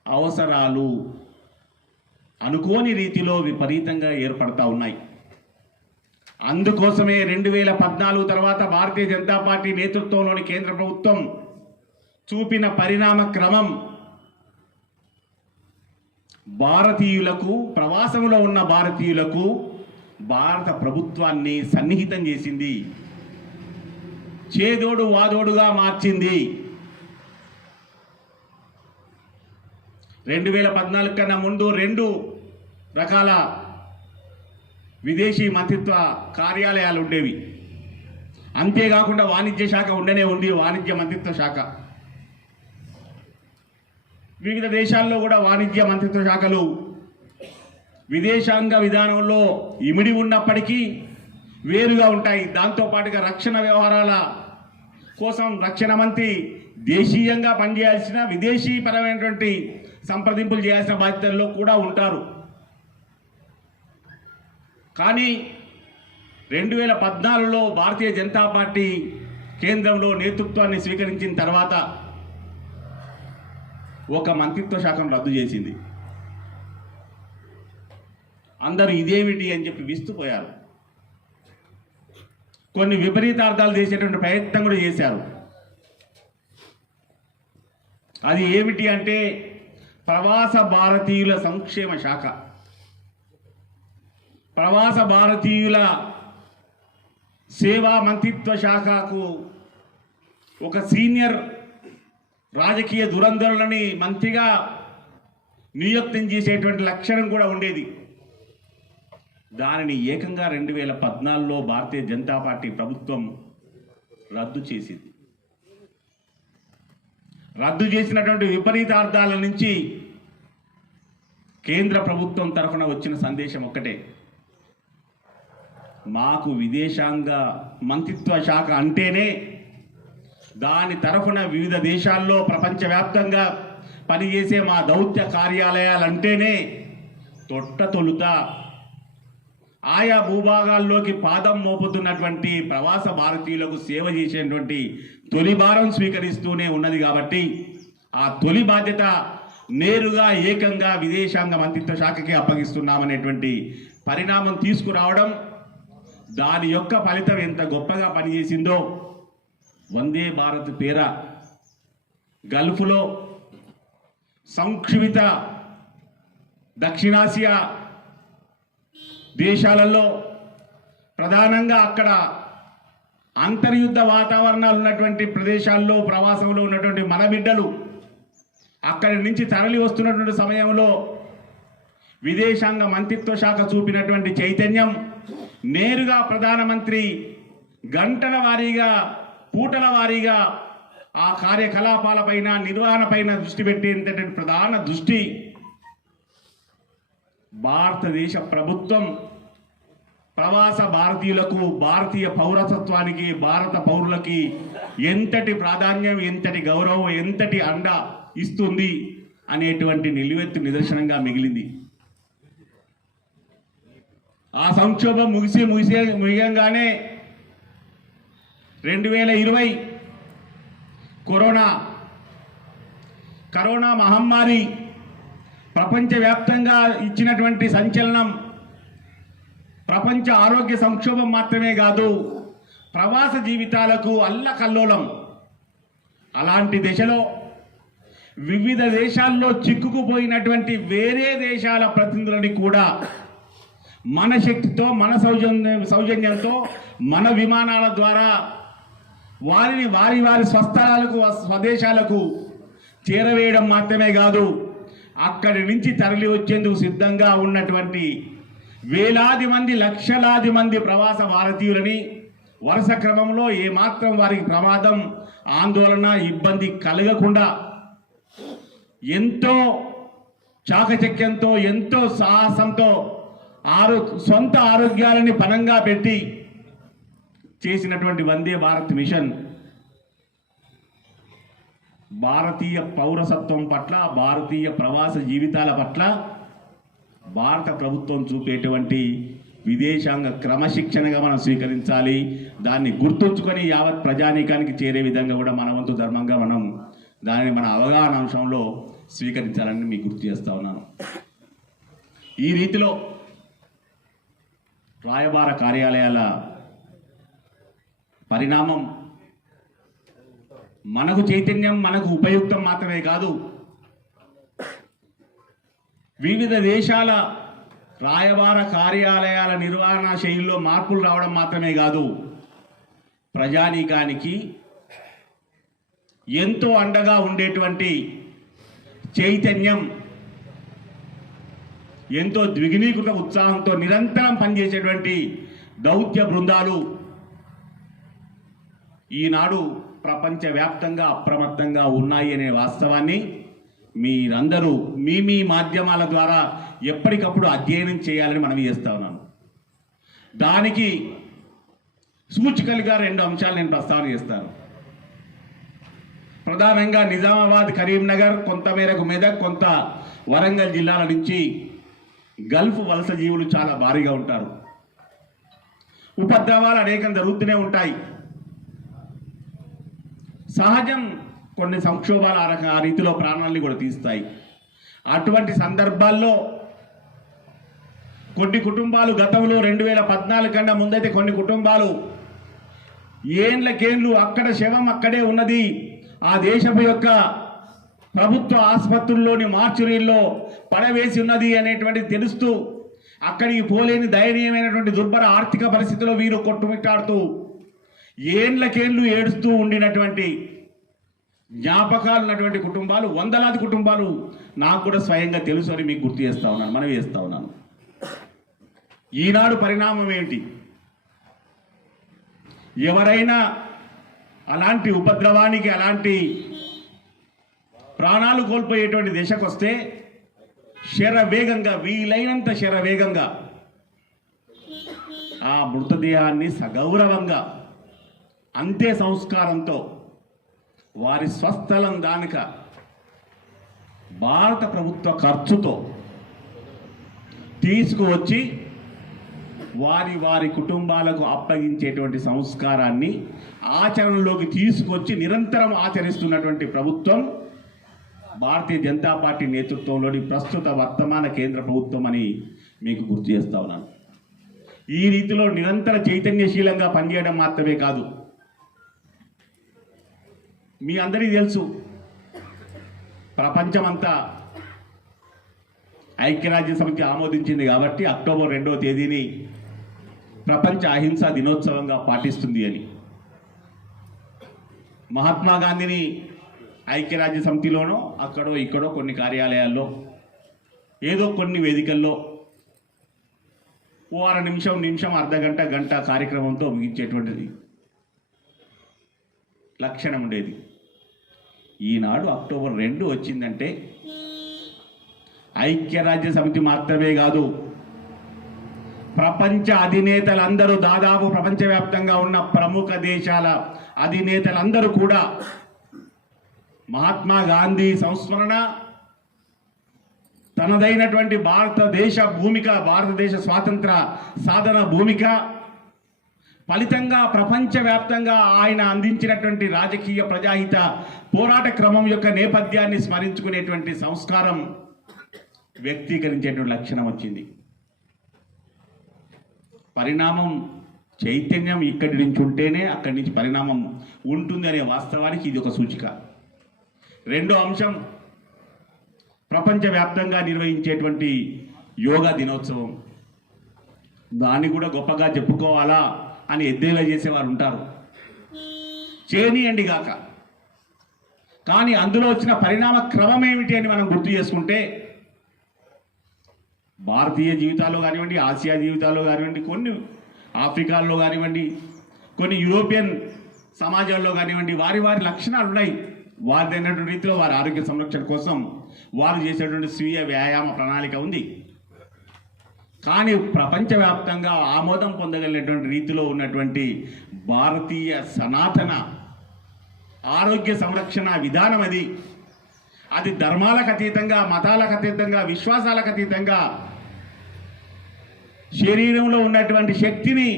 అవసరాలు అనుకోని రీతిలో విపరీతంగా ఏర్పడతా ఉన్నాయి. అందుకోసమే 2014 తర్వాత భారతీయ జనతా పార్టీ నేతృత్వంలోని కేంద్ర ప్రభుత్వం చూపిన పరిణామ క్రమం భారతీయులకు, ప్రవాసంలో ఉన్న భారతీయులకు భారత ప్రభుత్వాన్ని సన్నిహితం చేసింది, చేదోడు వాదోడుగా మార్చింది. 2014 కన్నా ముందు 2 రకాల విదేశీ మంత్రిత్వ కార్యాలయాలు ఉండేవి. అంతేకాకుండా వాణిజ్య శాఖ ఉండనే ఉంది, వాణిజ్య మంత్రిత్వ శాఖ. వివిధ దేశాల్లో కూడా వాణిజ్య మంత్రిత్వ శాఖలు విదేశాంగ విధానంలో ఇమిడి ఉన్నప్పటికీ వేరుగా ఉంటాయి. దాంతోపాటుగా రక్షణ వ్యవహారాల కోసం రక్షణ మంత్రి దేశీయంగా పనిచేయాల్సిన, విదేశీ పరమైనటువంటి సంప్రదింపులు చేయాల్సిన బాధ్యతల్లో కూడా ఉంటారు. కానీ 2014లో భారతీయ జనతా పార్టీ కేంద్రంలో నేతృత్వాన్ని స్వీకరించిన తర్వాత ఒక మంత్రిత్వ శాఖను రద్దు చేసింది. అందరూ ఇదేమిటి అని చెప్పి విస్తుపోయారు. కొన్ని విపరీతార్థాలు చేసేటువంటి ప్రయత్నం కూడా చేశారు. అది ఏమిటి అంటే ప్రవాస భారతీయుల సంక్షేమ శాఖ. ప్రవాస భారతీయుల సేవా మంత్రిత్వ శాఖకు ఒక సీనియర్ రాజకీయ దురంధరులని మంత్రిగా నియుక్తం చేసేటువంటి లక్షణం కూడా ఉండేది. దానిని ఏకంగా 2014లో భారతీయ జనతా పార్టీ ప్రభుత్వం రద్దు చేసింది. రద్దు చేసినటువంటి విపరీతార్థాల నుంచి కేంద్ర ప్రభుత్వం తరఫున వచ్చిన సందేశం ఒక్కటే, మాకు విదేశాంగ మంత్రిత్వ శాఖ అంటేనే దాని తరఫున వివిధ దేశాల్లో ప్రపంచవ్యాప్తంగా పనిచేసే మా దౌత్య కార్యాలయాలంటేనే తొలుత ఆయా భూభాగాల్లోకి పాదం మోపుతున్నటువంటి ప్రవాస భారతీయులకు సేవ చేసేటువంటి తొలి భారం స్వీకరిస్తూనే ఉన్నది. కాబట్టి ఆ తొలి బాధ్యత నేరుగా ఏకంగా విదేశాంగ మంత్రిత్వ శాఖకి అప్పగిస్తున్నామనేటువంటి పరిణామం తీసుకురావడం, దాని యొక్క ఫలితం ఎంత గొప్పగా పనిచేసిందో వందే భారత్ పేర గల్ఫ్లో సంక్షిప్త దక్షిణాసియా దేశాలలో ప్రధానంగా అక్కడ అంతర్యుద్ధ వాతావరణాలు ఉన్నటువంటి ప్రదేశాల్లో ప్రవాసంలో ఉన్నటువంటి మన బిడ్డలు అక్కడి నుంచి తరలి వస్తున్నటువంటి సమయంలో విదేశాంగ మంత్రిత్వ శాఖ చూపినటువంటి చైతన్యం నేరుగా ప్రధానమంత్రి గంటల వారీగా పూటల వారీగా ఆ కార్యకలాపాలపైన నిర్వహణపైన దృష్టి పెట్టేటటువంటి ప్రధాన దృష్టి భారతదేశ ప్రభుత్వం ప్రవాస భారతీయులకు భారతీయ పౌరసత్వానికి భారత పౌరులకి ఎంతటి ప్రాధాన్యం, ఎంతటి గౌరవం, ఎంతటి అండ ఇస్తుంది అనేటువంటి నిలువెత్తు నిదర్శనంగా మిగిలింది. ఆ సంక్షోభం ముగియంగానే 2020 కరోనా మహమ్మారి ప్రపంచవ్యాప్తంగా ఇచ్చినటువంటి సంచలనం ప్రపంచ ఆరోగ్య సంక్షోభం మాత్రమే కాదు, ప్రవాస జీవితాలకు అల్లకల్లోలం. అలాంటి దశలో వివిధ దేశాల్లో చిక్కుకుపోయినటువంటి వేరే దేశాల ప్రతినిధులని కూడా మన శక్తితో, మన సౌజన్యంతో, మన విమానాల ద్వారా వారిని వారి స్వస్థలాలకు, స్వదేశాలకు చేరవేయడం మాత్రమే కాదు, అక్కడి నుంచి తరలి వచ్చేందుకు సిద్ధంగా ఉన్నటువంటి వేలాది మంది, లక్షలాది మంది ప్రవాస భారతీయులని వరుస క్రమంలో ఏమాత్రం వారికి ప్రమాదం, ఆందోళన, ఇబ్బంది కలగకుండా ఎంతో చాకచక్యంతో, ఎంతో సాహసంతో సొంత ఆరోగ్యాలని పణంగా పెట్టి చేసినటువంటి వందే భారత్ మిషన్ భారతీయ పౌరసత్వం పట్ల, భారతీయ ప్రవాస జీవితాల పట్ల భారత ప్రభుత్వం చూపేటువంటి విదేశాంగ క్రమశిక్షణగా మనం స్వీకరించాలి. దాన్ని గుర్తుంచుకొని యావత్ ప్రజానీకానికి చేరే విధంగా కూడా మన వంతు ధర్మంగా మనం దానిని మన అవగాహన అంశంలో స్వీకరించాలని మీకు గుర్తు చేస్తా ఉన్నాను. ఈ రీతిలో రాయబార కార్యాలయాల పరిణామం మనకు చైతన్యం, మనకు ఉపయుక్తం మాత్రమే కాదు, వివిధ దేశాల రాయబార కార్యాలయాల నిర్వహణ శైలిలో మార్పులు రావడం మాత్రమే కాదు, ప్రజానీకానికి ఎంతో అండగా ఉండేటువంటి చైతన్యం, ఎంతో ద్విగుణీకృత ఉత్సాహంతో నిరంతరం పనిచేసేటువంటి దౌత్య బృందాలు ఈనాడు ప్రపంచవ్యాప్తంగా అప్రమత్తంగా ఉన్నాయి అనే వాస్తవాన్ని మీరందరూ మీ మాధ్యమాల ద్వారా ఎప్పటికప్పుడు అధ్యయనం చేయాలని మనవి చేస్తా ఉన్నాను. దానికి సూచికలుగా 2 అంశాలు నేను ప్రస్తావన చేస్తాను. ప్రధానంగా నిజామాబాద్, కరీంనగర్, కొంతమేరకు మెదక్, కొంత వరంగల్ జిల్లాల నుంచి గల్ఫ్ వలస జీవులు చాలా భారీగా ఉంటారు. ఉపద్రవాలు అనేకం జరుగుతూనే ఉంటాయి. సహజం, కొన్ని సంక్షోభాలు ఆ రీతిలో ప్రాణాలని కూడా తీస్తాయి. అటువంటి సందర్భాల్లో కొన్ని కుటుంబాలు గతంలో 2014 కన్నా ముందైతే కొన్ని కుటుంబాలు ఏండ్లకేండ్లు అక్కడ శవం అక్కడే ఉన్నది, ఆ దేశపు యొక్క ప్రభుత్వ ఆసుపత్రుల్లోని మార్చురీల్లో పడవేసి ఉన్నది అనేటువంటిది తెలుస్తూ అక్కడికి పోలేని దయనీయమైనటువంటి దుర్భర ఆర్థిక పరిస్థితిలో వీరు కొట్టుమిట్టాడుతూ ఏండ్లకేండ్లు ఏడుస్తూ ఉండినటువంటి జ్ఞాపకాలు ఉన్నటువంటి కుటుంబాలు, వందలాది కుటుంబాలు నాకు కూడా స్వయంగా తెలుసు అని మీకు గుర్తు చేస్తా ఉన్నాను, మనవి చేస్తా ఉన్నాను. ఈనాడు పరిణామం ఏంటి? ఎవరైనా అలాంటి ఉపద్రవానికి, అలాంటి ప్రాణాలు కోల్పోయేటువంటి దిశకు వస్తే శరవేగంగా, వీలైనంత శరవేగంగా ఆ మృతదేహాన్ని సగౌరవంగా, అంతే సంస్కారంతో వారి స్వస్థలం దానిక భారత ప్రభుత్వ ఖర్చుతో తీసుకువచ్చి వారి వారి కుటుంబాలకు అప్పగించేటువంటి సంస్కారాన్ని ఆచరణలోకి తీసుకొచ్చి నిరంతరం ఆచరిస్తున్నటువంటి ప్రభుత్వం భారతీయ జనతా పార్టీ నేతృత్వంలోని ప్రస్తుత వర్తమాన కేంద్ర ప్రభుత్వం అని మీకు గుర్తు చేస్తా ఉన్నాను. ఈ రీతిలో నిరంతర చైతన్యశీలంగా పనిచేయడం మాత్రమే కాదు, మీ అందరికీ తెలుసు ప్రపంచమంతా ఐక్యరాజ్య సమితి ఆమోదించింది కాబట్టి అక్టోబర్ 2వ తేదీని ప్రపంచ అహింసా దినోత్సవంగా పాటిస్తుంది అని. మహాత్మా గాంధీని ఐక్యరాజ్య సమితిలోనో అక్కడో ఇక్కడో కొన్ని కార్యాలయాల్లో ఏదో కొన్ని వేదికల్లో ఓ నిమిషం అర్ధగంట గంట కార్యక్రమంతో ముగించేటువంటిది లక్షణం ఉండేది. ఈనాడు అక్టోబర్ 2 వచ్చిందంటే ఐక్యరాజ్య సమితి మాత్రమే కాదు, ప్రపంచ అధినేతలందరూ, దాదాపు ప్రపంచవ్యాప్తంగా ఉన్న ప్రముఖ దేశాల అధినేతలందరూ కూడా మహాత్మా గాంధీ సంస్మరణ, తనదైనటువంటి భారతదేశ భూమిక, భారతదేశ స్వాతంత్ర సాధన భూమిక ఫలితంగా ప్రపంచవ్యాప్తంగా ఆయన అందించినటువంటి రాజకీయ ప్రజాహిత పోరాట క్రమం యొక్క నేపథ్యాన్ని స్మరించుకునేటువంటి సంస్కారం వ్యక్తీకరించేటువంటి లక్షణం వచ్చింది. పరిణామం చైతన్యం ఇక్కడి నుంచి ఉంటేనే అక్కడి నుంచి పరిణామం ఉంటుంది అనే వాస్తవానికి ఇది ఒక సూచిక. రెండో అంశం, ప్రపంచవ్యాప్తంగా నిర్వహించేటువంటి యోగా దినోత్సవం. దాన్ని కూడా గొప్పగా చెప్పుకోవాలా అని ఎద్దేవా చేసేవారు ఉంటారు, చేయనీయండి గాక. కానీ అందులో వచ్చిన పరిణామ క్రమం ఏమిటి అని మనం గుర్తు చేసుకుంటే భారతీయ జీవితాల్లో కానివ్వండి, ఆసియా జీవితాల్లో కానివ్వండి, కొన్ని ఆఫ్రికాల్లో కానివ్వండి, కొన్ని యూరోపియన్ సమాజాల్లో కానివ్వండి, వారి వారి లక్షణాలు ఉన్నాయి. వారిదైనటువంటి రీతిలో వారి ఆరోగ్య సంరక్షణ కోసం వారు చేసేటువంటి స్వీయ వ్యాయామ ప్రణాళిక ఉంది. కానీ ప్రపంచవ్యాప్తంగా ఆమోదం పొందగలిగినటువంటి రీతిలో ఉన్నటువంటి భారతీయ సనాతన ఆరోగ్య సంరక్షణ విధానం అది ధర్మాలకు అతీతంగా, మతాలకు అతీతంగా, విశ్వాసాలకు అతీతంగా శరీరంలో ఉన్నటువంటి శక్తిని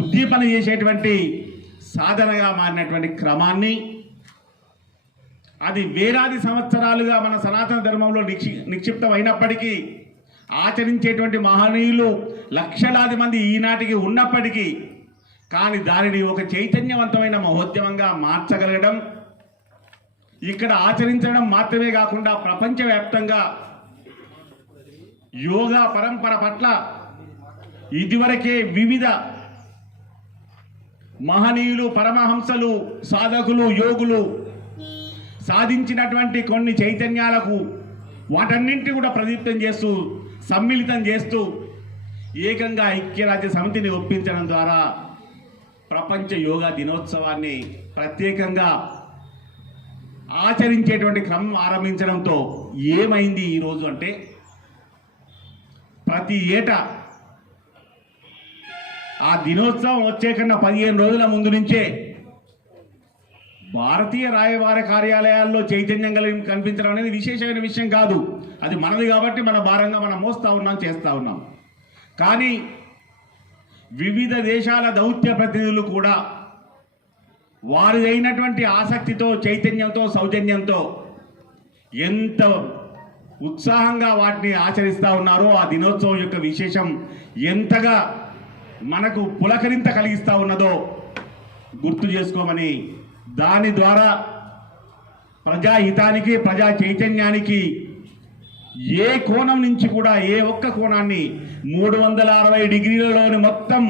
ఉద్దీపన చేసేటువంటి సాధనగా మారినటువంటి క్రమాన్ని, అది వేలాది సంవత్సరాలుగా మన సనాతన ధర్మంలో నిక్షిప్తం అయినప్పటికీ ఆచరించేటువంటి మహనీయులు లక్షలాది మంది ఈనాటికి ఉన్నప్పటికీ కానీ దానిని ఒక చైతన్యవంతమైన మహోద్యమంగా మార్చగలగడం, ఇక్కడ ఆచరించడం మాత్రమే కాకుండా ప్రపంచవ్యాప్తంగా యోగా పరంపర పట్ల ఇదివరకే వివిధ మహనీయులు, పరమహంసలు, సాధకులు, యోగులు సాధించినటువంటి కొన్ని చైతన్యాలకు వాటన్నింటినీ కూడా ప్రదీప్తం చేస్తూ, సమ్మిళితం చేస్తూ ఏకంగా ఐక్యరాజ్య సమితిని ఒప్పించడం ద్వారా ప్రపంచ యోగా దినోత్సవాన్ని ప్రత్యేకంగా ఆచరించేటువంటి క్రమం ఆరంభించడంతో ఏమైంది ఈరోజు అంటే, ప్రతి ఏటా ఆ దినోత్సవం వచ్చే కన్నా 15 రోజుల ముందు నుంచే భారతీయ రాయబార కార్యాలయాల్లో చైతన్యం కనిపించడం అనేది విశేషమైన విషయం కాదు. అది మనది కాబట్టి మన భారంగా మనం మోస్తూ ఉన్నాం, చేస్తూ ఉన్నాం. కానీ వివిధ దేశాల దౌత్య ప్రతినిధులు కూడా వారిదైనటువంటి ఆసక్తితో, చైతన్యంతో, సౌజన్యంతో ఎంత ఉత్సాహంగా వాటిని ఆచరిస్తూ ఉన్నారో, ఆ దినోత్సవం యొక్క విశేషం ఎంతగా మనకు పులకరింత కలిగిస్తూ ఉన్నదో గుర్తు చేసుకోమని, దాని ద్వారా ప్రజాహితానికి, ప్రజా చైతన్యానికి ఏ కోణం నుంచి కూడా, ఏ ఒక్క కోణాన్ని 360 డిగ్రీలలోని మొత్తం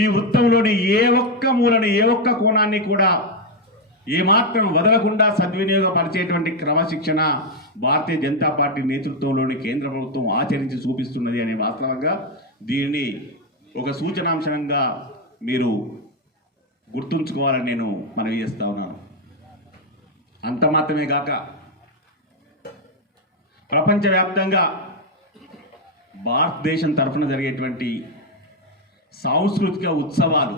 ఈ వృత్తంలోని ఏ ఒక్క మూలని, ఏ ఒక్క కోణాన్ని కూడా ఏమాత్రం వదలకుండా సద్వినియోగపరిచేటువంటి క్రమశిక్షణ భారతీయ జనతా పార్టీ నేతృత్వంలోని కేంద్ర ప్రభుత్వం ఆచరించి చూపిస్తున్నది అనే వాస్తవంగా దీనిని ఒక సూచనాంశంగా మీరు గుర్తుంచుకోవాలని నేను మనవి చేస్తా ఉన్నాను. అంత మాత్రమే కాక ప్రపంచవ్యాప్తంగా భారతదేశం తరఫున జరిగేటువంటి సాంస్కృతిక ఉత్సవాలు,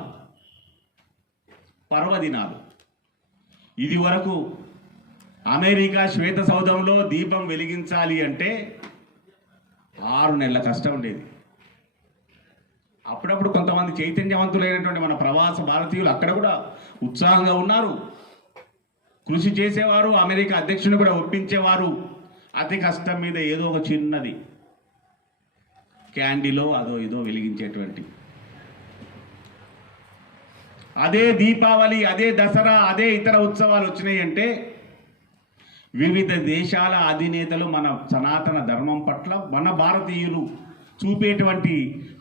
పర్వదినాలు ఇది వరకు అమెరికా శ్వేత సౌధంలో దీపం వెలిగించాలి అంటే 6 నెలల కష్టం ఉండేది. అప్పుడప్పుడు కొంతమంది చైతన్యవంతులైనటువంటి మన ప్రవాస భారతీయులు అక్కడ కూడా ఉత్సాహంగా ఉన్నారు, కృషి చేసేవారు, అమెరికా అధ్యక్షుని కూడా ఒప్పించేవారు. అతి కష్టం మీద ఏదో ఒక చిన్నది క్యాండిలో అదో ఏదో వెలిగించేటువంటి అదే దీపావళి, అదే దసరా, అదే ఇతర ఉత్సవాలు వచ్చినాయి అంటే వివిధ దేశాల అధినేతలు మన సనాతన ధర్మం పట్ల మన భారతీయులు చూపేటువంటి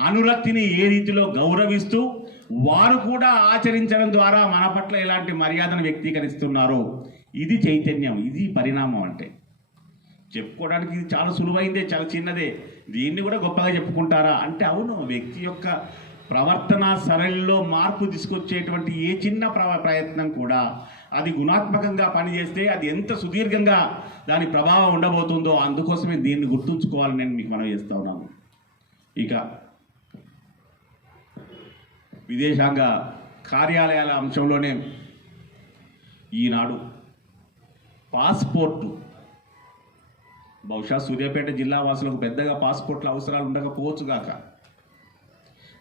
అనురక్తిని ఏ రీతిలో గౌరవిస్తూ వారు కూడా ఆచరించడం ద్వారా మన పట్ల ఎలాంటి మర్యాదను వ్యక్తీకరిస్తున్నారో ఇది చైతన్యం, ఇది పరిణామం. అంటే చెప్పుకోవడానికి ఇది చాలా సులువైందే, చాలా చిన్నదే, దీన్ని కూడా గొప్పగా చెప్పుకుంటారా అంటే అవును, వ్యక్తి యొక్క ప్రవర్తన సరళిలో మార్పు తీసుకొచ్చేటువంటి ఏ చిన్న ప్రయత్నం కూడా అది గుణాత్మకంగా పనిచేస్తే అది ఎంత సుదీర్ఘంగా దాని ప్రభావం ఉండబోతుందో అందుకోసమే దీన్ని గుర్తుంచుకోవాలని నేను మీకు మనవి చేస్తా ఉన్నాను. ఇక విదేశాంగ కార్యాలయాల అంశంలోనే ఈనాడు పాస్పోర్టు, బహుశా సూర్యాపేట జిల్లా వాసులకు పెద్దగా పాస్పోర్ట్ల అవసరాలు ఉండకపోవచ్చుగాక,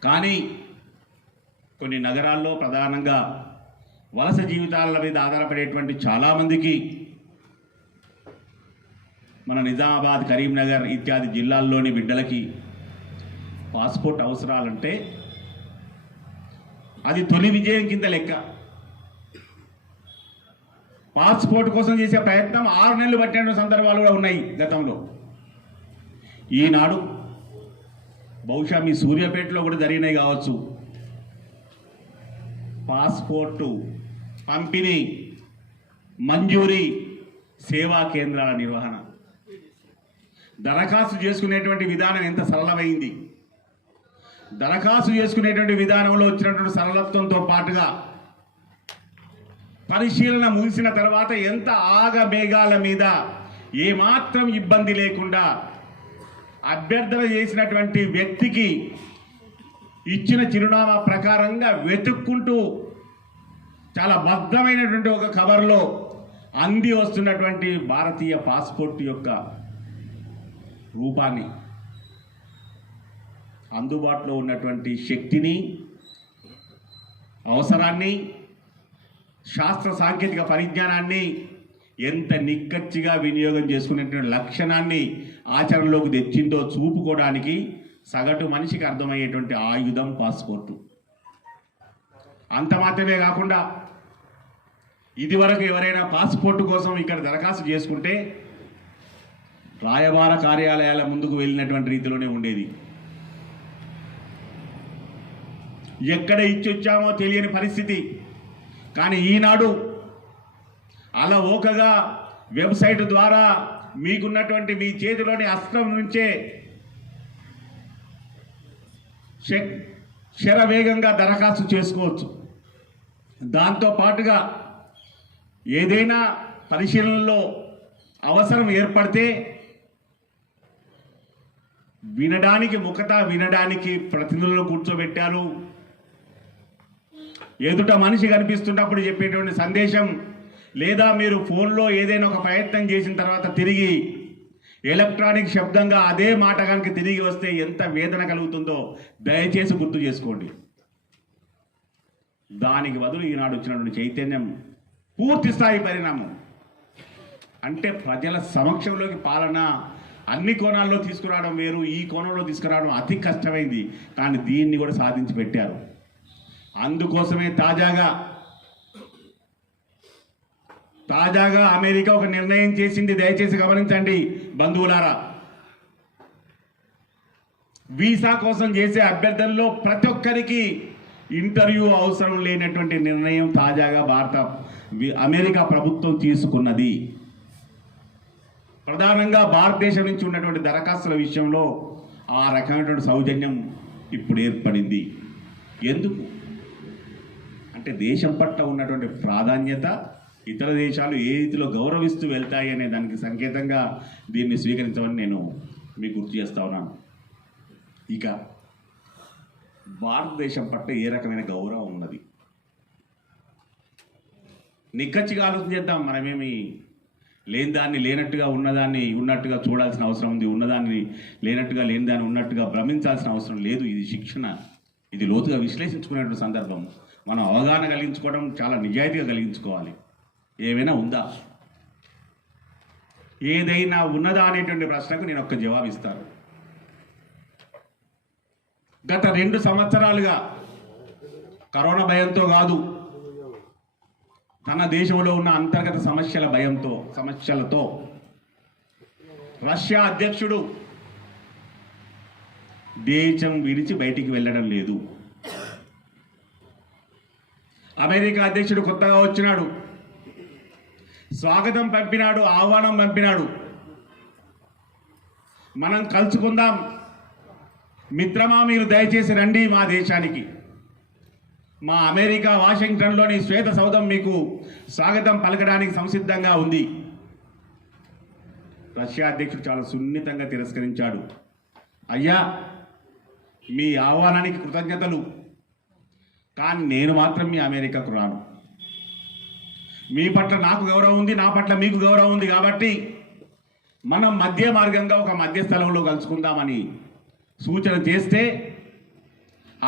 కానీ కొన్ని నగరాల్లో ప్రధానంగా వలస జీవితాల మీద ఆధారపడేటువంటి చాలామందికి మన నిజామాబాద్, కరీంనగర్ ఇత్యాది జిల్లాల్లోని బిడ్డలకి పాస్పోర్ట్ అవసరాలంటే అది తొలి విజయం కింద లెక్క. పాస్పోర్ట్ కోసం చేసే ప్రయత్నం 6 నెలలు పట్టిన సందర్భాలు కూడా ఉన్నాయి గతంలో. ఈనాడు బహుశా మీ సూర్యాపేటలో కూడా జరిగినాయి కావచ్చు. పాస్పోర్టు పంపిణీ, మంజూరీ, సేవా కేంద్రాల నిర్వహణ, దరఖాస్తు చేసుకునేటువంటి విధానం ఎంత సరళమైంది. దరఖాస్తు చేసుకునేటువంటి విధానంలో వచ్చినటువంటి సరళత్వంతో పాటుగా పరిశీలన ముగిసిన తర్వాత ఎంత ఆగమేఘాల మీద ఏమాత్రం ఇబ్బంది లేకుండా అభ్యర్థన చేసినటువంటి వ్యక్తికి ఇచ్చిన చిరునామా ప్రకారంగా వెతుక్కుంటూ చాలా భద్రమైనటువంటి ఒక కవర్లో అంది వస్తున్నటువంటి భారతీయ పాస్పోర్ట్ యొక్క రూపాన్ని, అందుబాటులో ఉన్నటువంటి శక్తిని, అవసరాన్ని, శాస్త్ర సాంకేతిక పరిజ్ఞానాన్ని ఎంత నిక్కచ్చిగా వినియోగం చేసుకునేటువంటి లక్షణాన్ని ఆచరణలోకి తెచ్చిందో చూపుకోవడానికి సగటు మనిషికి అర్థమయ్యేటువంటి ఆయుధం పాస్పోర్టు. అంత మాత్రమే కాకుండా ఇదివరకు ఎవరైనా పాస్పోర్టు కోసం ఇక్కడ దరఖాస్తు చేసుకుంటే రాయబార కార్యాలయాల ముందుకు వెళ్ళినటువంటి రీతిలోనే ఉండేది. ఎక్కడ ఇచ్చొచ్చామో తెలియని పరిస్థితి. కానీ ఈనాడు అలవోకగా వెబ్సైట్ ద్వారా మీకున్నటువంటి మీ చేతిలోని అస్త్రం నుంచే శరవేగంగా దరఖాస్తు చేసుకోవచ్చు. దాంతో పాటుగా ఏదైనా పరిశీలనలో అవసరం ఏర్పడితే వినడానికి ప్రతినిధులను కూర్చోబెట్టారు. ఎదుట మనిషి కనిపిస్తున్నప్పుడు చెప్పేటువంటి సందేశం, లేదా మీరు ఫోన్లో ఏదైనా ఒక ప్రయత్నం చేసిన తర్వాత తిరిగి ఎలక్ట్రానిక్ శబ్దంగా అదే మాట కనుక తిరిగి వస్తే ఎంత వేదన కలుగుతుందో దయచేసి గుర్తు చేసుకోండి. దానికి బదులు ఈనాడు వచ్చినటువంటి చైతన్యం పూర్తి స్థాయి పరిణామం. అంటే ప్రజల సమక్షంలోకి పాలన అన్ని కోణాల్లో తీసుకురావడం వేరు, ఈ కోణంలో తీసుకురావడం అతి కష్టమైంది. కానీ దీన్ని కూడా సాధించి పెట్టారు. అందుకోసమే తాజాగా అమెరికా ఒక నిర్ణయం చేసింది. దయచేసి గమనించండి బంధువులారా. వీసా కోసం చేసే అభ్యర్థనలో ప్రతి ఒక్కరికి ఇంటర్వ్యూ అవసరం లేనటువంటి నిర్ణయం తాజాగా అమెరికా ప్రభుత్వం తీసుకున్నది. ప్రధానంగా భారతదేశం నుంచి ఉన్నటువంటి దరఖాస్తుల విషయంలో ఆ రకమైనటువంటి సౌజన్యం ఇప్పుడు ఏర్పడింది. ఎందుకు అంటే దేశం పట్ల ఉన్నటువంటి ప్రాధాన్యత ఇతర దేశాలు ఏ రీతిలో గౌరవిస్తూ వెళ్తాయి అనే దానికి సంకేతంగా దీన్ని స్వీకరించమని నేను మీకు గుర్తు చేస్తా ఉన్నాను. ఇక భారతదేశం పట్ల ఏ రకమైన గౌరవం ఉన్నది? నిక్కచ్చిగా ఆలోచన చేద్దాం. మనమేమి లేని దాన్ని లేనట్టుగా ఉన్నదాన్ని ఉన్నట్టుగా చూడాల్సిన అవసరం ఉంది. ఉన్నదాన్ని లేనట్టుగా లేని దాన్ని ఉన్నట్టుగా భ్రమించాల్సిన అవసరం లేదు. ఇది శిక్షణ, ఇది లోతుగా విశ్లేషించుకునేటువంటి సందర్భం. మనం అవగాహన కలిగించుకోవడం చాలా నిజాయితీగా కలిగించుకోవాలి. ఏమైనా ఉందా, ఏదైనా ఉన్నదా అనేటువంటి ప్రశ్నకు నేను ఒక్క జవాబు ఇస్తాను. గత 2 సంవత్సరాలుగా కరోనా భయంతో కాదు, తన దేశంలో ఉన్న అంతర్గత సమస్యలతో రష్యా అధ్యక్షుడు దేశం విడిచి బయటికి వెళ్ళడం లేదు. అమెరికా అధ్యక్షుడు కొత్తగా వచ్చినాడు, స్వాగతం పంపినాడు, ఆహ్వానం పంపినాడు. మనం కలుసుకుందాం మిత్రమా, మీరు దయచేసి రండి మా దేశానికి. మా అమెరికా వాషింగ్టన్లోని శ్వేత సౌధం మీకు స్వాగతం పలకడానికి సంసిద్ధంగా ఉంది. రష్యా అధ్యక్షుడు చాలా సున్నితంగా తిరస్కరించాడు. అయ్యా, మీ ఆహ్వానానికి కృతజ్ఞతలు, కానీ నేను మాత్రం మీ అమెరికాకు రాను. మీ పట్ల నాకు గౌరవం ఉంది, నా పట్ల మీకు గౌరవం ఉంది కాబట్టి మనం మధ్య మార్గంగా ఒక మధ్య స్థలంలో కలుసుకుందామని సూచన చేస్తే,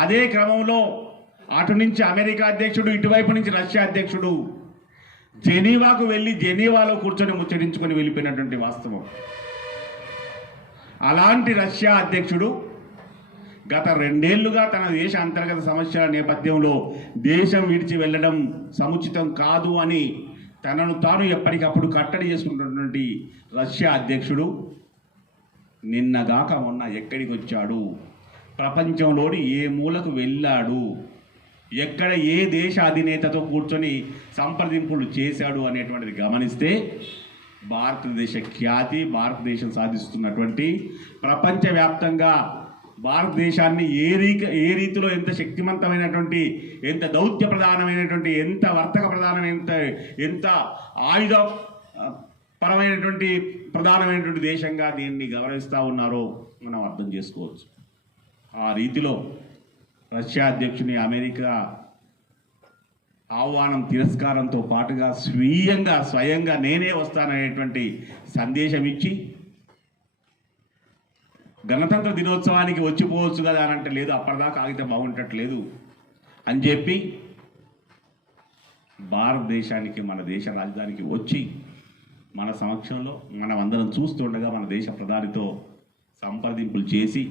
అదే క్రమంలో అటు నుంచి అమెరికా అధ్యక్షుడు, ఇటువైపు నుంచి రష్యా అధ్యక్షుడు జెనీవాకు వెళ్ళి జెనీవాలో కూర్చొని ముచ్చరించుకొని వెళ్ళిపోయినటువంటి వాస్తవం. అలాంటి రష్యా అధ్యక్షుడు గత 2 ఏళ్లుగా తన దేశ అంతర్గత సమస్యల నేపథ్యంలో దేశం విడిచి వెళ్ళడం సముచితం కాదు అని తనను తాను ఎప్పటికప్పుడు కట్టడి చేసుకుంటున్నటువంటి రష్యా అధ్యక్షుడు నిన్నగాక మొన్న ఎక్కడికి వచ్చాడు, ప్రపంచంలోని ఏ మూలకు వెళ్ళాడు, ఎక్కడ ఏ దేశ అధినేతతో కూర్చొని సంప్రదింపులు చేశాడు అనేటువంటిది గమనిస్తే భారతదేశ ఖ్యాతి, భారతదేశం సాధిస్తున్నటువంటి ప్రపంచవ్యాప్తంగా భారతదేశాన్ని ఏ రీతిలో ఎంత శక్తివంతమైనటువంటి, ఎంత దౌత్య ప్రధానమైనటువంటి, ఎంత వర్తక ప్రధానమైన, ఎంత ఆయుధ పరమైనటువంటి ప్రధానమైనటువంటి దేశంగా దీన్ని గౌరవిస్తూ ఉన్నారో మనం అర్థం చేసుకోవచ్చు. ఆ రీతిలో రష్యా అధ్యక్షుని అమెరికా ఆహ్వానం తిరస్కారంతో పాటుగా స్వయంగా నేనే వస్తాననేటువంటి సందేశం ఇచ్చి, గణతంత్ర దినోత్సవానికి వచ్చిపోవచ్చు కదా అని అంటే లేదు, అప్పటిదాకా ఆగితే బాగుంటట్లేదు అని చెప్పి భారతదేశానికి, మన దేశ రాజధానికి వచ్చి మన సమక్షంలో మనం అందరం చూస్తుండగా మన దేశ ప్రధానితో సంప్రదింపులు చేసి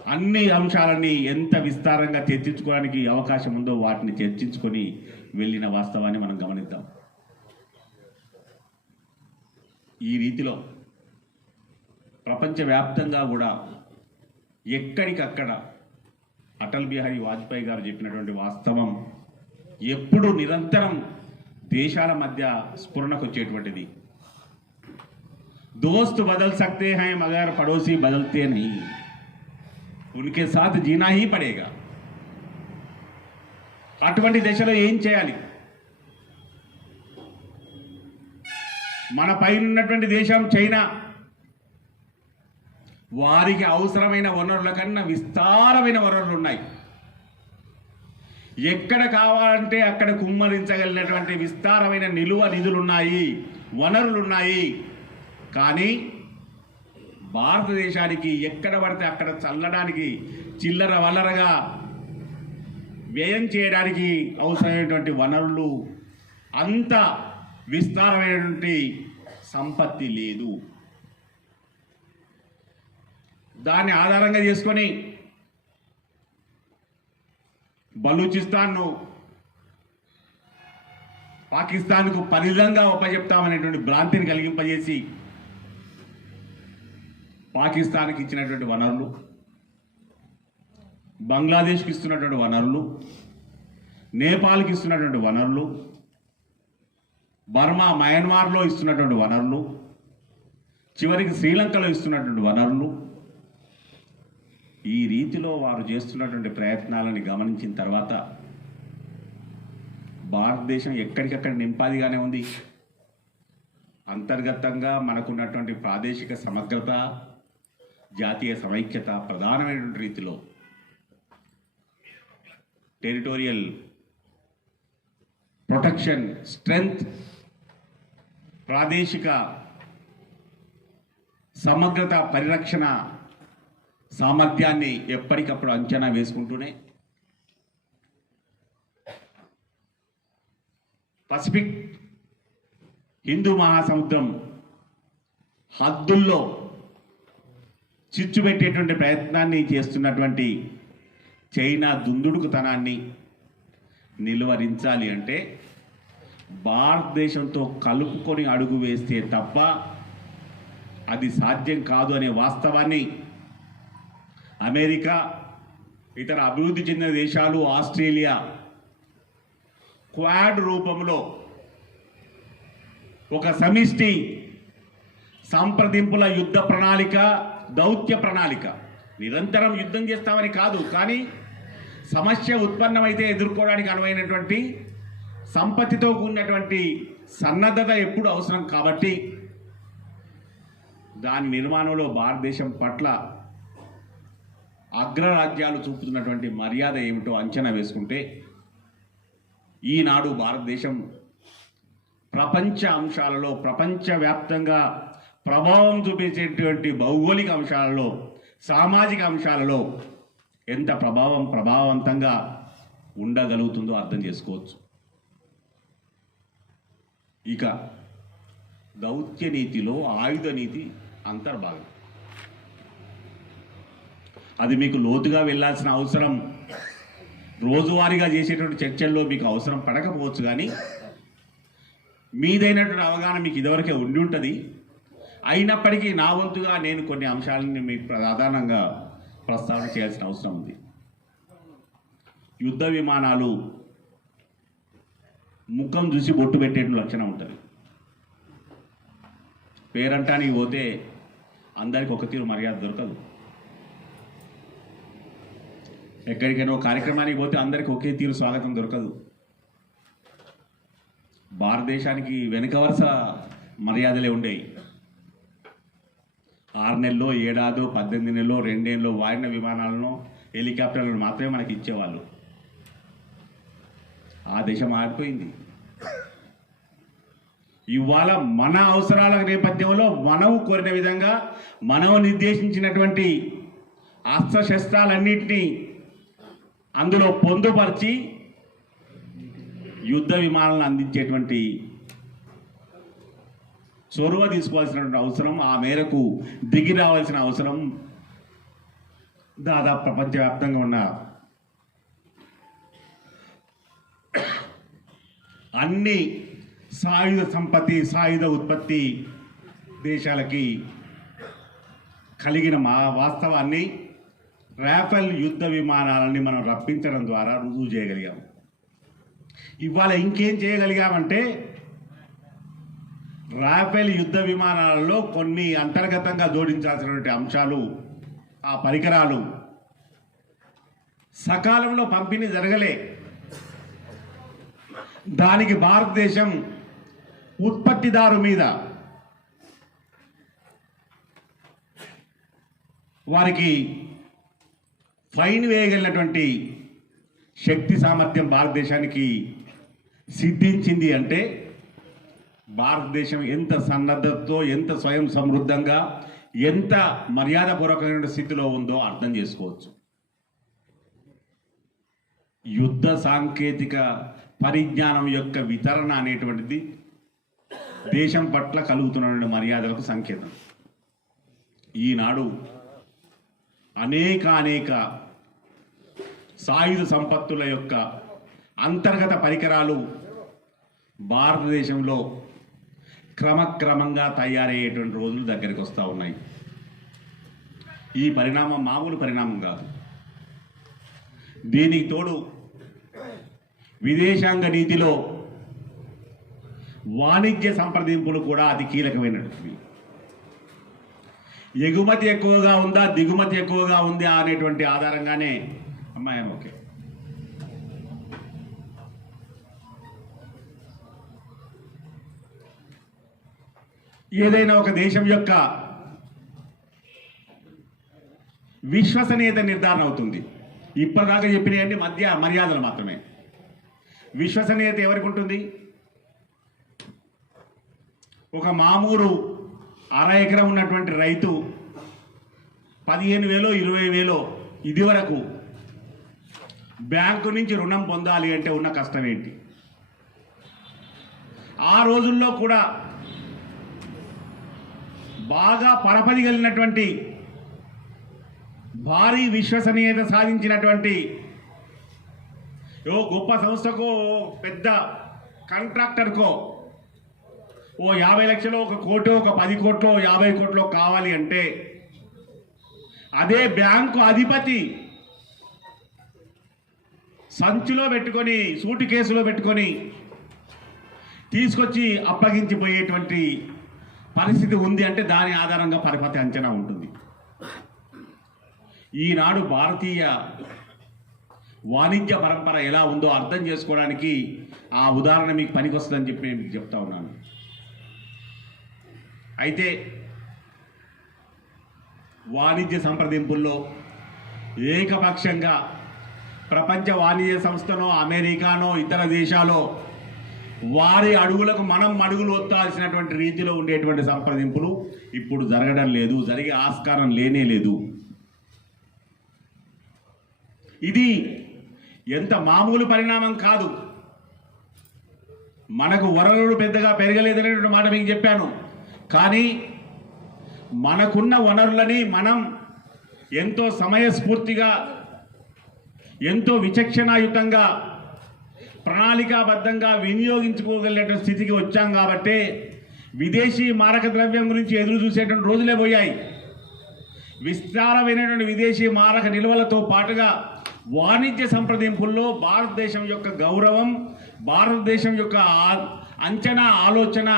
అన్ని అంశాలన్నీ ఎంత విస్తారంగా చర్చించుకోవడానికి అవకాశం ఉందో వాటిని చర్చించుకొని వెళ్ళిన వాస్తవాన్ని మనం గమనిద్దాం. ఈ రీతిలో ప్రపంచవ్యాప్తంగా కూడా ఎక్కడికక్కడ అటల్ బిహారీ వాజ్పేయి గారు చెప్పినటువంటి వాస్తవం ఎప్పుడు నిరంతరం దేశాల మధ్య స్ఫురణకు వచ్చేటువంటిది. దోస్త్ బదల్ సక్తే హై మగర్ పడోసీ బదల్తే నహీ, ఉన్కే సాత్ జీనా హీ పడేగా. అటువంటి దశలో ఏం చేయాలి? మన పైన ఉన్నటువంటి దేశం చైనా వారికి అవసరమైన వనరుల కన్నా విస్తారమైన వనరులు ఉన్నాయి. ఎక్కడ కావాలంటే అక్కడ కుమ్మరించగలిగినటువంటి విస్తారమైన నిధులున్నాయి, వనరులున్నాయి. కానీ భారతదేశానికి ఎక్కడ పడితే అక్కడ చల్లడానికి, చిల్లర వల్లరగా వ్యయం చేయడానికి అవసరమైనటువంటి వనరులు, అంత విస్తారమైనటువంటి సంపత్తి లేదు. దాన్ని ఆధారంగా చేసుకొని బలూచిస్తాన్ను పాకిస్తాన్కు పరిధంగా ఒప్పచెప్తామనేటువంటి భ్రాంతిని కలిగింపజేసి పాకిస్తాన్కి ఇచ్చినటువంటి వనరులు, బంగ్లాదేశ్కి ఇస్తున్నటువంటి వనరులు, నేపాల్కి ఇస్తున్నటువంటి వనరులు, బర్మా మయన్మార్లో ఇస్తున్నటువంటి వనరులు, చివరికి శ్రీలంకలో ఇస్తున్నటువంటి వనరులు, ఈ రీతిలో వారు చేస్తున్నటువంటి ప్రయత్నాలను గమనించిన తర్వాత భారతదేశం ఎక్కడికక్కడ నింపాదిగానే ఉంది. అంతర్గతంగా మనకున్నటువంటి ప్రాదేశిక సమగ్రత, జాతీయ సమైక్యత ప్రధానమైనటువంటి రీతిలో టెరిటోరియల్ ప్రొటెక్షన్, స్ట్రెంగ్త్, ప్రాదేశిక సమగ్రత, పరిరక్షణ సామర్థ్యాన్ని ఎప్పటికప్పుడు అంచనా వేసుకుంటూనే పసిఫిక్ హిందూ మహాసముద్రం హద్దుల్లో చిచ్చు పెట్టేటువంటి ప్రయత్నాన్ని చేస్తున్నటువంటి చైనా దుందుడుకుతనాన్ని నిలువరించాలి అంటే భారతదేశంతో కలుపుకొని అడుగు వేస్తే తప్ప అది సాధ్యం కాదు అనే వాస్తవాన్ని అమెరికా, ఇతర అభివృద్ధి చెందిన దేశాలు, ఆస్ట్రేలియా క్వాడ్ రూపంలో ఒక సమిష్టి సంప్రదింపుల యుద్ధ ప్రణాళిక, దౌత్య ప్రణాళిక, నిరంతరం యుద్ధం చేస్తామని కాదు, కానీ సమస్య ఉత్పన్నమైతే ఎదుర్కోవడానికి అనువైనటువంటి సంపత్తితో కూడినటువంటి సన్నద్ధత ఎప్పుడు అవసరం కాబట్టి దాని నిర్మాణంలో భారతదేశం పట్ల అగ్రరాజ్యాలు చూపుతున్నటువంటి మర్యాద ఏమిటో అంచనా వేసుకుంటే ఈనాడు భారతదేశం ప్రపంచ అంశాలలో, ప్రపంచవ్యాప్తంగా ప్రభావం చూపించేటువంటి భౌగోళిక అంశాలలో, సామాజిక అంశాలలో ఎంత ప్రభావవంతంగా ఉండగలుగుతుందో అర్థం చేసుకోవచ్చు. ఇక దౌత్య నీతిలో ఆయుధ నీతి అంతర్భాగం. అది మీకు లోతుగా వెళ్ళాల్సిన అవసరం రోజువారీగా చేసేటువంటి చర్చల్లో మీకు అవసరం పడకపోవచ్చు, కానీ మీదైనటువంటి అవగాహన మీకు ఇదివరకే ఉండి ఉంటుంది. అయినప్పటికీ నా వంతుగా నేను కొన్ని అంశాలని మీకు ప్రధానంగా ప్రస్తావన చేయాల్సిన అవసరం ఉంది. యుద్ధ విమానాలు ముఖం చూసి బొట్టు పెట్టేటువంటి లక్షణం ఉంటుంది. పేరంటానికి పోతే అందరికి ఒక తీరు మర్యాద దొరకదు. ఎక్కడికైనా ఒక కార్యక్రమానికి పోతే అందరికి ఒకే తీరు స్వాగతం దొరకదు. భారతదేశానికి వెనుక వరుస మర్యాదలే ఉండేవి. 6 నెలల్లో, ఏడాదో, 18 నెలల్లో, 2 ఏళ్ళలో వాడిన విమానాలను, హెలికాప్టర్లను మాత్రమే మనకి ఇచ్చేవాళ్ళు. ఆ దేశం ఆడిపోయింది. ఇవాళ మన అవసరాల నేపథ్యంలో మనం కోరిన విధంగా మనం నిర్దేశించినటువంటి అస్త్రశస్త్రాలన్నింటినీ అందులో పొందుపరిచి యుద్ధ విమానాలను అందించేటువంటి చొరవ తీసుకోవాల్సినటువంటి అవసరం, ఆ మేరకు దిగి రావాల్సిన అవసరం దాదాపు ప్రపంచవ్యాప్తంగా ఉన్న అన్ని సాయుధ సంపత్తి, సాయుధ ఉత్పత్తి దేశాలకి కలిగిన వాస్తవాన్ని రాఫెల్ యుద్ధ విమానాలని మనం రప్పించడం ద్వారా రుజువు చేయగలిగాం. ఇవాళ ఇంకేం చేయగలిగామంటే రాఫెల్ యుద్ధ విమానాలలో కొన్ని అంతర్గతంగా జోడించాల్సినటువంటి అంశాలు, ఆ పరికరాలు సకాలంలో పంపిణీ జరగలే. దానికి భారతదేశం ఉత్పత్తిదారు మీద వారికి ఫైన్ వేయగలిగినటువంటి శక్తి సామర్థ్యం భారతదేశానికి సిద్ధించింది అంటే భారతదేశం ఎంత సన్నద్ధతతో, ఎంత స్వయం సమృద్ధంగా, ఎంత మర్యాదపూర్వకమైన స్థితిలో ఉందో అర్థం చేసుకోవచ్చు. యుద్ధ సాంకేతిక పరిజ్ఞానం యొక్క వితరణ అనేటువంటిది దేశం పట్ల కలుగుతున్న మర్యాదలకు సంకేతం. ఈనాడు అనేక సాయుధ సంపత్తుల యొక్క అంతర్గత పరికరాలు భారతదేశంలో క్రమక్రమంగా తయారయ్యేటువంటి రోజులు దగ్గరికి వస్తూ ఉన్నాయి. ఈ పరిణామం మామూలు పరిణామం కాదు. దీనికి తోడు విదేశాంగ నీతిలో వాణిజ్య సంప్రదింపులు కూడా అతి కీలకమైనటువంటివి. ఎగుమతి ఎక్కువగా ఉందా, దిగుమతి ఎక్కువగా ఉందా అనేటువంటి ఆధారంగానే అమ్మాయి ఓకే ఏదైనా ఒక దేశం యొక్క విశ్వసనీయత నిర్ధారణ అవుతుంది. ఇప్పటిదాకా చెప్పినవన్నీ మధ్య మర్యాదలు మాత్రమే. విశ్వసనీయత ఎవరికి ఉంటుంది? ఒక మామూలు అర ఎకరం ఉన్నటువంటి రైతు 15,000 20,000 ఇది వరకు బ్యాంకు నుంచి రుణం పొందాలి అంటే ఉన్న కష్టం ఏంటి? ఆ రోజుల్లో కూడా బాగా పరపతి కలిగినటువంటి భారీ విశ్వసనీయత సాధించినటువంటి గొప్ప సంస్థకో పెద్ద కాంట్రాక్టర్కో 50 లక్షలు, 1 కోటి, 10 కోట్లు, 50 కోట్లు కావాలి అంటే అదే బ్యాంకు అధిపతి సంచిలో పెట్టుకొని సూట్ కేసులో పెట్టుకొని తీసుకొచ్చి అప్పగించిపోయేటువంటి పరిస్థితి ఉంది అంటే దాని ఆధారంగా పరపతి అంచనా ఉంటుంది. ఈనాడు భారతీయ వాణిజ్య పరంపర ఎలా ఉందో అర్థం చేసుకోవడానికి ఆ ఉదాహరణ మీకు పనికొస్తుందని చెప్పి నేను చెప్తా ఉన్నాను. అయితే వాణిజ్య సంప్రదింపుల్లో ఏకపక్షంగా ప్రపంచ వాణిజ్య సంస్థనో అమెరికానో ఇతర దేశాలో వారి అడుగులకు మనం అడుగులు ఒత్తాల్సినటువంటి రీతిలో ఉండేటువంటి సంప్రదింపులు ఇప్పుడు జరగడం లేదు, జరిగే ఆస్కారం లేనే లేదు. ఇది ఎంత మామూలు పరిణామం కాదు. మనకు వనరులు పెద్దగా పెరగలేదనేటువంటి మాట మీకు చెప్పాను. కానీ మనకున్న వనరులని మనం ఎంతో సమయస్ఫూర్తిగా, ఎంతో విచక్షణాయుతంగా, ప్రణాళికాబద్ధంగా వినియోగించుకోగలిగే స్థితికి వచ్చాం కాబట్టి విదేశీ మారక ద్రవ్యం గురించి ఎదురు చూసేటువంటి రోజులే పోయాయి. విస్తారమైనటువంటి విదేశీ మారక నిల్వలతో పాటుగా వాణిజ్య సంప్రదింపుల్లో భారతదేశం యొక్క గౌరవం, భారతదేశం యొక్క అంచనా, ఆలోచన,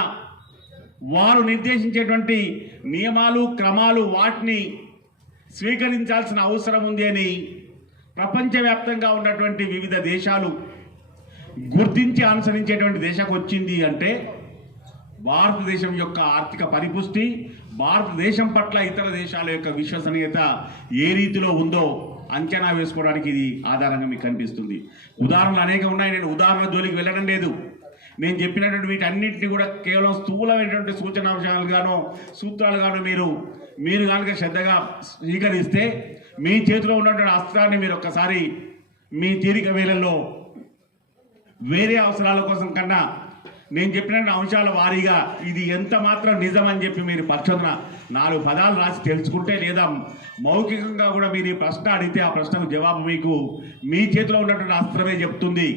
వారు నిర్దేశించేటువంటి నియమాలు, క్రమాలు, వాటిని స్వీకరించాల్సిన అవసరం ఉంది అని ప్రపంచవ్యాప్తంగా ఉన్నటువంటి వివిధ దేశాలు గుర్తించి అనుసరించేటువంటి దేశకు వచ్చింది అంటే భారతదేశం యొక్క ఆర్థిక పరిపుష్టి, భారతదేశం పట్ల ఇతర దేశాల యొక్క విశ్వసనీయత ఏ రీతిలో ఉందో అంచనా వేసుకోవడానికి ఇది ఆధారంగా మీకు కనిపిస్తుంది. ఉదాహరణలు అనేక ఉన్నాయి. నేను ఉదాహరణ జోలికి వెళ్ళడం లేదు. నేను చెప్పినటువంటి వీటన్నింటినీ కూడా కేవలం స్థూలమైనటువంటి సూచనాంశాలుగానో సూత్రాలుగానో మీరు కనుక శ్రద్ధగా స్వీకరిస్తే మీ చేతిలో ఉన్నటువంటి అస్త్రాన్ని మీరు ఒక్కసారి మీ తీరిక వేళల్లో వేరే అవసరాల కోసం కన్నా నేను చెప్పిన అంశాల వారీగా ఇది ఎంత మాత్రం నిజమని చెప్పి మీరు పరిశోధన 4 పదాలు రాసి తెలుసుకుంటే, లేదా మౌఖికంగా కూడా మీరు ఈ ప్రశ్న అడిగితే ఆ ప్రశ్నకు జవాబు మీకు మీ చేతిలో ఉన్నటువంటి అస్త్రమే చెప్తుంది.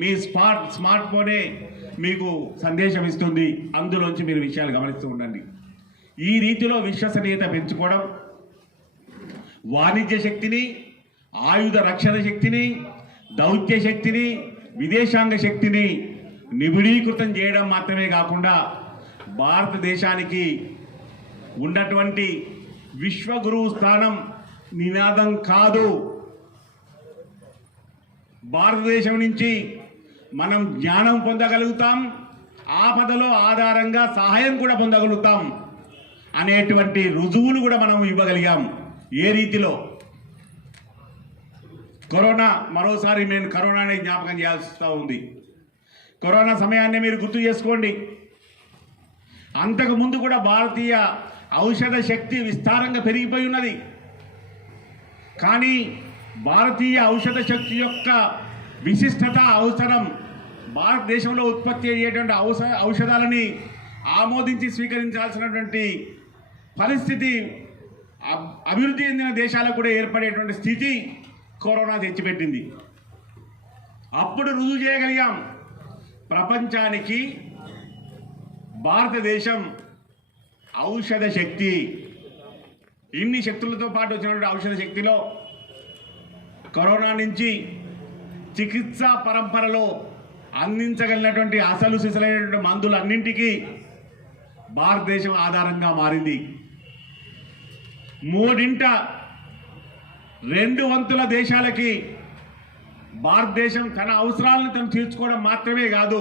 మీ స్మార్ట్ ఫోనే మీకు సందేశం ఇస్తుంది. అందులోంచి మీరు విషయాలు గమనిస్తూ ఉండండి. ఈ రీతిలో విశ్వసనీయత పెంచుకోవడం, వాణిజ్య శక్తిని, ఆయుధ రక్షణ శక్తిని, దౌత్య శక్తిని, విదేశాంగ శక్తిని నిబిడీకృతం చేయడం మాత్రమే కాకుండా భారతదేశానికి ఉన్నటువంటి విశ్వగురువు స్థానం నినాదం కాదు. భారతదేశం నుంచి మనం జ్ఞానం పొందగలుగుతాం, ఆపదలో ఆధారంగా సహాయం కూడా పొందగలుగుతాం అనేటువంటి రుజువులు కూడా మనం ఇవ్వగలిగాం. ఏ రీతిలో కరోనా, మరోసారి నేను కరోనానే జ్ఞాపకం చేయాల్సి ఉంది. కరోనా సమయాన్ని మీరు గుర్తు చేసుకోండి. అంతకుముందు కూడా భారతీయ ఔషధ శక్తి విస్తారంగా పెరిగిపోయి ఉన్నది. కానీ భారతీయ ఔషధ శక్తి యొక్క విశిష్టత, అవసరం, భారతదేశంలో ఉత్పత్తి అయ్యేటువంటి ఔషధాలని ఆమోదించి స్వీకరించాల్సినటువంటి పరిస్థితి అభివృద్ధి చెందిన దేశాలకు కూడా ఏర్పడేటువంటి స్థితి కరోనా తెచ్చిపెట్టింది. అప్పుడు రుజువు చేయగలిగాం ప్రపంచానికి భారతదేశం ఔషధ శక్తి. ఇన్ని శక్తులతో పాటు వచ్చినటువంటి ఔషధ శక్తిలో కరోనా నుంచి చికిత్సా పరంపరలో అందించగలిగినటువంటి అసలు సిసలైనటువంటి మందులన్నింటికీ భారతదేశం ఆధారంగా మారింది. 2 వంతుల దేశాలకి భారతదేశం తన అవసరాలను తను తీర్చుకోవడం మాత్రమే కాదు,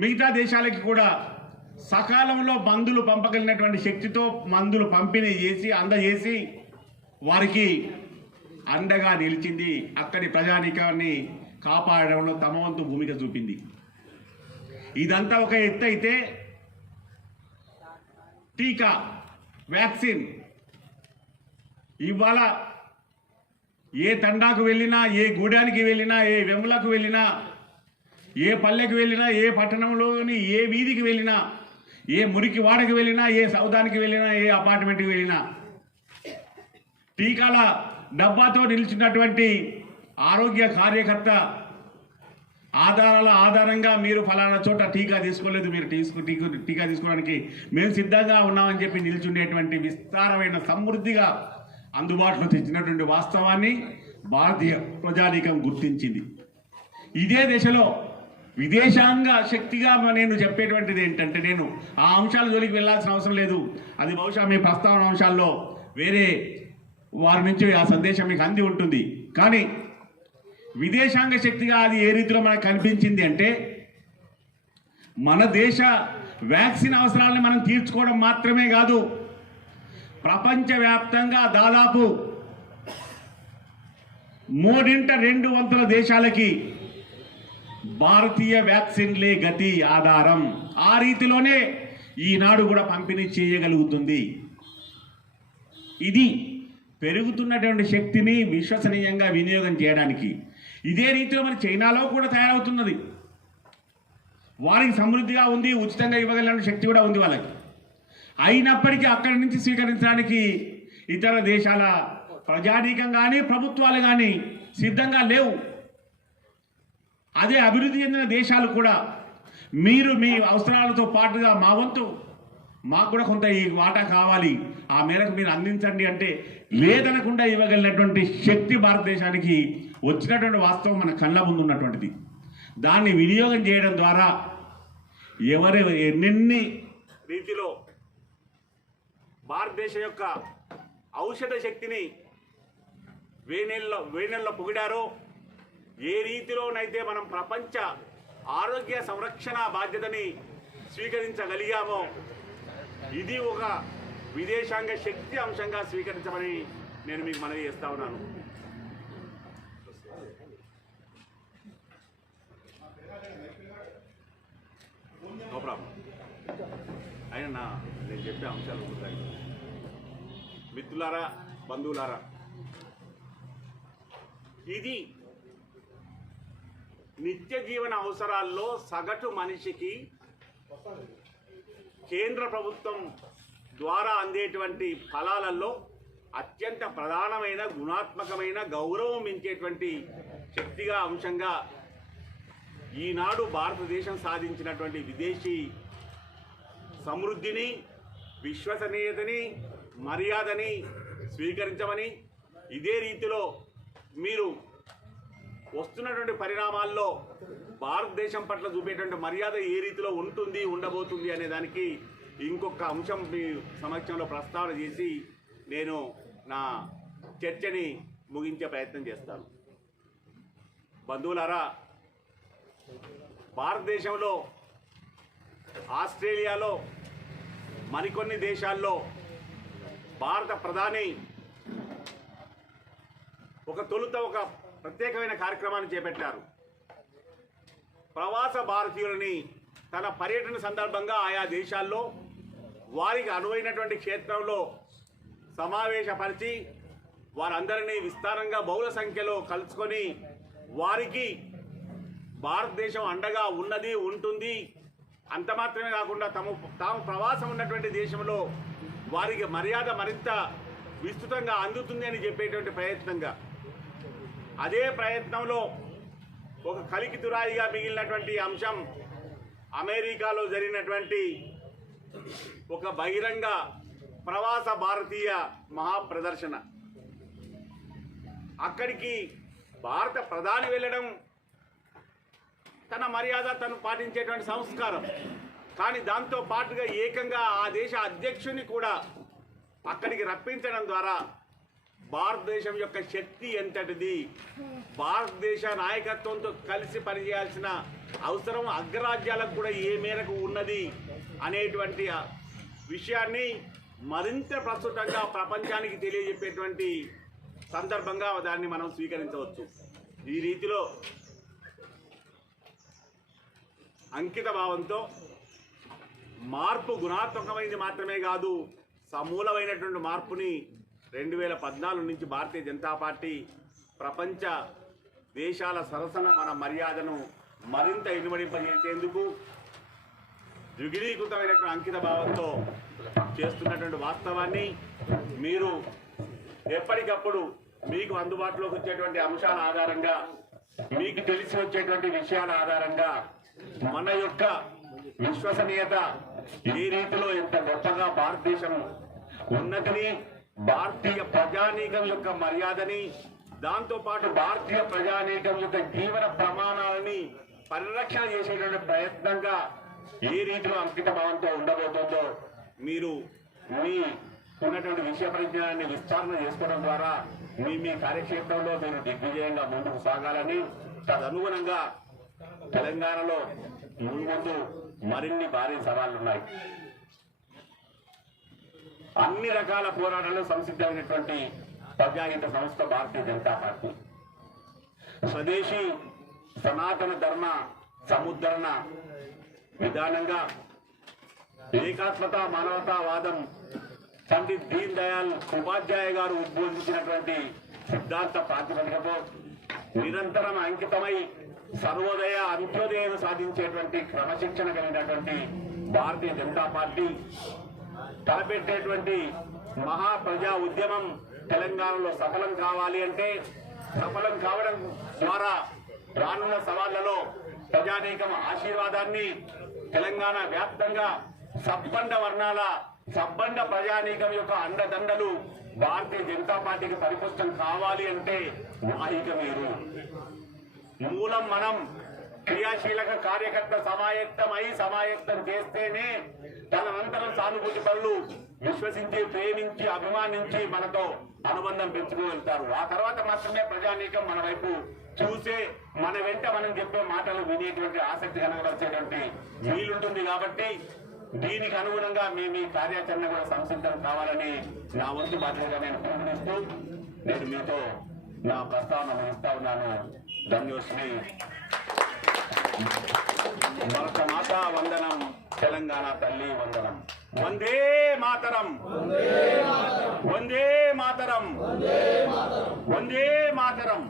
మిగతా దేశాలకి కూడా సకాలంలో మందులు పంపగలిగినటువంటి శక్తితో మందులు పంపిణీ చేసి అందజేసి వారికి అండగా నిలిచింది. అక్కడి ప్రజానీకాన్ని కాపాడడంలో తమ వంతు భూమిక చూపింది. ఇదంతా ఒక ఎత్తు అయితే టీకా వ్యాక్సిన్ ఇవాళ ఏ తండాకు వెళ్ళినా, ఏ గూడానికి వెళ్ళినా, ఏ వెములకు వెళ్ళినా, ఏ పల్లెకు వెళ్ళినా, ఏ పట్టణంలోని ఏ వీధికి వెళ్ళినా, ఏ మురికి వాడకి వెళ్ళినా, ఏ సౌదానికి వెళ్ళినా, ఏ అపార్ట్మెంట్కి వెళ్ళినా టీకాల డబ్బాతో నిలిచినటువంటి ఆరోగ్య కార్యకర్త ఆధారంగా మీరు ఫలానా చోట టీకా తీసుకోలేదు, మీరు టీకా తీసుకోవడానికి మేము సిద్ధంగా ఉన్నామని చెప్పి నిలిచుండేటువంటి విస్తారమైన సమృద్ధిగా అందుబాటులో తెచ్చినటువంటి వాస్తవాన్ని భారతీయ ప్రజానీకం గుర్తించింది. ఇదే దశలో విదేశాంగ శక్తిగా నేను చెప్పేటువంటిది ఏంటంటే, నేను ఆ అంశాల జోలికి వెళ్ళాల్సిన అవసరం లేదు, అది బహుశా మీ ప్రస్తావన అంశాల్లో వేరే వారి నుంచి ఆ సందేశం మీకు అంది ఉంటుంది. కానీ విదేశాంగ శక్తిగా అది ఏ రీతిలో మనకు కనిపించింది అంటే, మన దేశ వ్యాక్సిన్ అవసరాలను మనం తీర్చుకోవడం మాత్రమే కాదు, ప్రపంచవ్యాప్తంగా దాదాపు 3/2 దేశాలకి భారతీయ వ్యాక్సిన్లే గతి ఆధారం. ఆ రీతిలోనే ఈనాడు కూడా పంపిణీ చేయగలుగుతుంది. ఇది పెరుగుతున్నటువంటి శక్తిని విశ్వసనీయంగా వినియోగం చేయడానికి. ఇదే రీతిలో మరి చైనాలో కూడా తయారవుతున్నది. వారికి సమృద్ధిగా ఉంది, ఉచితంగా ఇవ్వగలిగిన శక్తి కూడా ఉంది వాళ్ళకి. అయినప్పటికీ అక్కడి నుంచి స్వీకరించడానికి ఇతర దేశాల ప్రజానీకం కానీ ప్రభుత్వాలు కానీ సిద్ధంగా లేవు. అదే అభివృద్ధి చెందిన దేశాలు కూడా మీరు మీ అవసరాలతో పాటుగా మా వంతు మాకు కూడా కొంత ఈ వాటా కావాలి, ఆ మేరకు మీరు అందించండి అంటే లేదనకుండా ఇవ్వగలిగినటువంటి శక్తి భారతదేశానికి వచ్చినటువంటి వాస్తవం మన కళ్ళ ముందు ఉన్నటువంటిది. దాన్ని వినియోగం చేయడం ద్వారా ఎన్నెన్ని రీతిలో భారతదేశం యొక్క ఔషధ శక్తిని వేనెల్లో పొగిడారో, ఏ రీతిలోనైతే మనం ప్రపంచ ఆరోగ్య సంరక్షణ బాధ్యతని స్వీకరించగలిగామో, ఇది ఒక విదేశాంగ శక్తి అంశంగా స్వీకరించమని నేను మీకు మనవి చేస్తా ఉన్నాను. No problem. అయినా నేను చెప్పే అంశాలు ఉంటాయి. మిత్రులారా, బంధువులారా, ఇది నిత్య జీవన అవసరాల్లో సగటు మనిషికి కేంద్ర ప్రభుత్వం ద్వారా అందేటువంటి ఫలాలలో అత్యంత ప్రధానమైన, గుణాత్మకమైన, గౌరవం ఇచ్చేటువంటి శక్తిగా అంశంగా ఈనాడు భారతదేశం సాధించినటువంటి విదేశీ సమృద్ధిని, విశ్వసనీయతని, మర్యాదని స్వీకరించమని, ఇదే రీతిలో మీరు వస్తున్నటువంటి పరిణామాల్లో భారతదేశం పట్ల చూపేటువంటి మర్యాద ఏ రీతిలో ఉంటుంది, ఉండబోతుంది అనే దానికి ఇంకొక అంశం మీ సమక్షంలో ప్రస్తావన చేసి నేను నా చర్చని ముగించే ప్రయత్నం చేస్తాను. బంధువులారా, భారతదేశంలో, ఆస్ట్రేలియాలో, మరికొన్ని దేశాల్లో భారత ప్రధాని తొలుత ఒక ప్రత్యేకమైన కార్యక్రమాన్ని చేపట్టారు. ప్రవాస భారతీయులని తన పర్యటన సందర్భంగా ఆయా దేశాల్లో వారికి అనువైనటువంటి క్షేత్రంలో సమావేశపరిచి వారందరినీ విస్తారంగా బహుళ సంఖ్యలో కలుసుకొని వారికి భారతదేశం అండగా ఉన్నది, ఉంటుంది, అంత మాత్రమే కాకుండా తాము ప్రవాసం ఉన్నటువంటి దేశంలో వారికి మర్యాద మరింత విస్తృతంగా అందుతుంది అని చెప్పేటువంటి ప్రయత్నంగా, అదే ప్రయత్నంలో ఒక కలికితురాయిగా మిగిలినటువంటి అంశం అమెరికాలో జరిగినటువంటి ఒక బహిరంగ ప్రవాస భారతీయ మహాప్రదర్శన. అక్కడికి భారత ప్రధాని వెళ్ళడం తన మర్యాద, తను పాటించేటువంటి సంస్కారం. కానీ దాంతో పాటుగా ఏకంగా ఆ దేశ అధ్యక్షుని కూడా అక్కడికి రప్పించడం ద్వారా భారతదేశం యొక్క శక్తి ఎంతటిది, భారతదేశ నాయకత్వంతో కలిసి పనిచేయాల్సిన అవసరం అగ్రరాజ్యాలకు కూడా ఏ మేరకు ఉన్నది అనేటువంటి విషయాన్ని మరింత ప్రస్తుతంగా ప్రపంచానికి తెలియజెప్పేటువంటి సందర్భంగా దాన్ని మనం స్వీకరించవచ్చు. ఈ రీతిలో అంకిత భావంతో మార్పు గుణాత్మకమైనది మాత్రమే కాదు, సమూలమైనటువంటి మార్పుని 2014 నుంచి భారతీయ జనతా పార్టీ ప్రపంచ దేశాల సరసన మన మర్యాదను మరింత ఇనుమడింపజేసేందుకు ద్విగుణీకృతమైనటువంటి అంకిత భావంతో చేస్తున్నటువంటి వాస్తవాన్ని మీరు ఎప్పటికప్పుడు మీకు అందుబాటులోకి వచ్చేటువంటి అంశాల ఆధారంగా, మీకు తెలిసి వచ్చేటువంటి విషయాల ఆధారంగా మన యొక్క విశ్వసనీయత ఏ రీతిలో ఎంత గొప్పగా భారతదేశం ఉన్నతిని, భారతీయ ప్రజానీకం యొక్క మర్యాదని, దాంతోపాటు భారతీయ ప్రజానీకం యొక్క జీవన ప్రమాణాలని పరిరక్షణ చేసేటువంటి ప్రయత్నంగా ఏ రీతిలో అంకిత భావంతో ఉండబోతుందో మీరు మీ ఉన్నటువంటి విషయ పరిజ్ఞానాన్ని విస్తరణ చేసుకోవడం ద్వారా మీ కార్యక్షేత్రంలో మీరు దిగ్విజయంగా ముందుకు సాగాలని, తదనుగుణంగా తెలంగాణలో ముందు మరిన్ని భారీ సవాళ్లున్నాయి. అన్ని రకాల పోరాటాలు సంసిద్ధమైనటువంటి ప్రజాహిత సంస్థ భారతీయ జనతా పార్టీ. స్వదేశీ సనాతన ధర్మ సముద్ధరణ విధానంగా ఏకాత్మత మానవతావాదం పండిత్ దీన్ దయాళ్ ఉపాధ్యాయ గారు ఉద్బోధించినటువంటి సిద్ధాంత ప్రాతిపదికతో నిరంతరం అంకితమై సర్వోదయ అంత్యోదయం సాధించేటువంటి క్రమశిక్షణ కలిగినటువంటి భారతీయ జనతా పార్టీ తలపెట్టేటువంటి మహా ప్రజా ఉద్యమం తెలంగాణలో సఫలం కావాలి అంటే, సఫలం కావడం ద్వారా రానున్న సవాళ్లలో ప్రజానీకం ఆశీర్వాదాన్ని తెలంగాణ వ్యాప్తంగా సబ్బండ వర్ణాల సబ్బండ ప్రజానీకం యొక్క అండదండలు భారతీయ జనతా పార్టీకి పరిపుష్టం కావాలి అంటే వాహిక మీరు మూలం మనం క్రియాశీలక కార్యకర్త సమాయత్తం చేస్తేనే తదనంతరం సానుభూతి పనులు విశ్వసించి, ప్రేమించి, అభిమానించి మనతో అనుబంధం పెంచుకోగలుగుతారు. ఆ తర్వాత మాత్రమే ప్రజానీకం మన వైపు చూసే, మన వెంట మనం చెప్పే మాటలు వినేటువంటి ఆసక్తి కనబరిచేటువంటి వీలుంటుంది. కాబట్టి దీనికి అనుగుణంగా మీ కార్యాచరణ కూడా సంసిద్ధం కావాలని నా వంతు బాధ్యతగా నేను పిలుపునిస్తూ నేను మీతో నా ప్రస్తావన ముగిస్తా ఉన్నాను. ధన్యోస్మి. భరత మాతా వందనం, తెలంగాణ తల్లి వందనం. వందే మాతరం, వందే మాతరం, వందే మాతరం.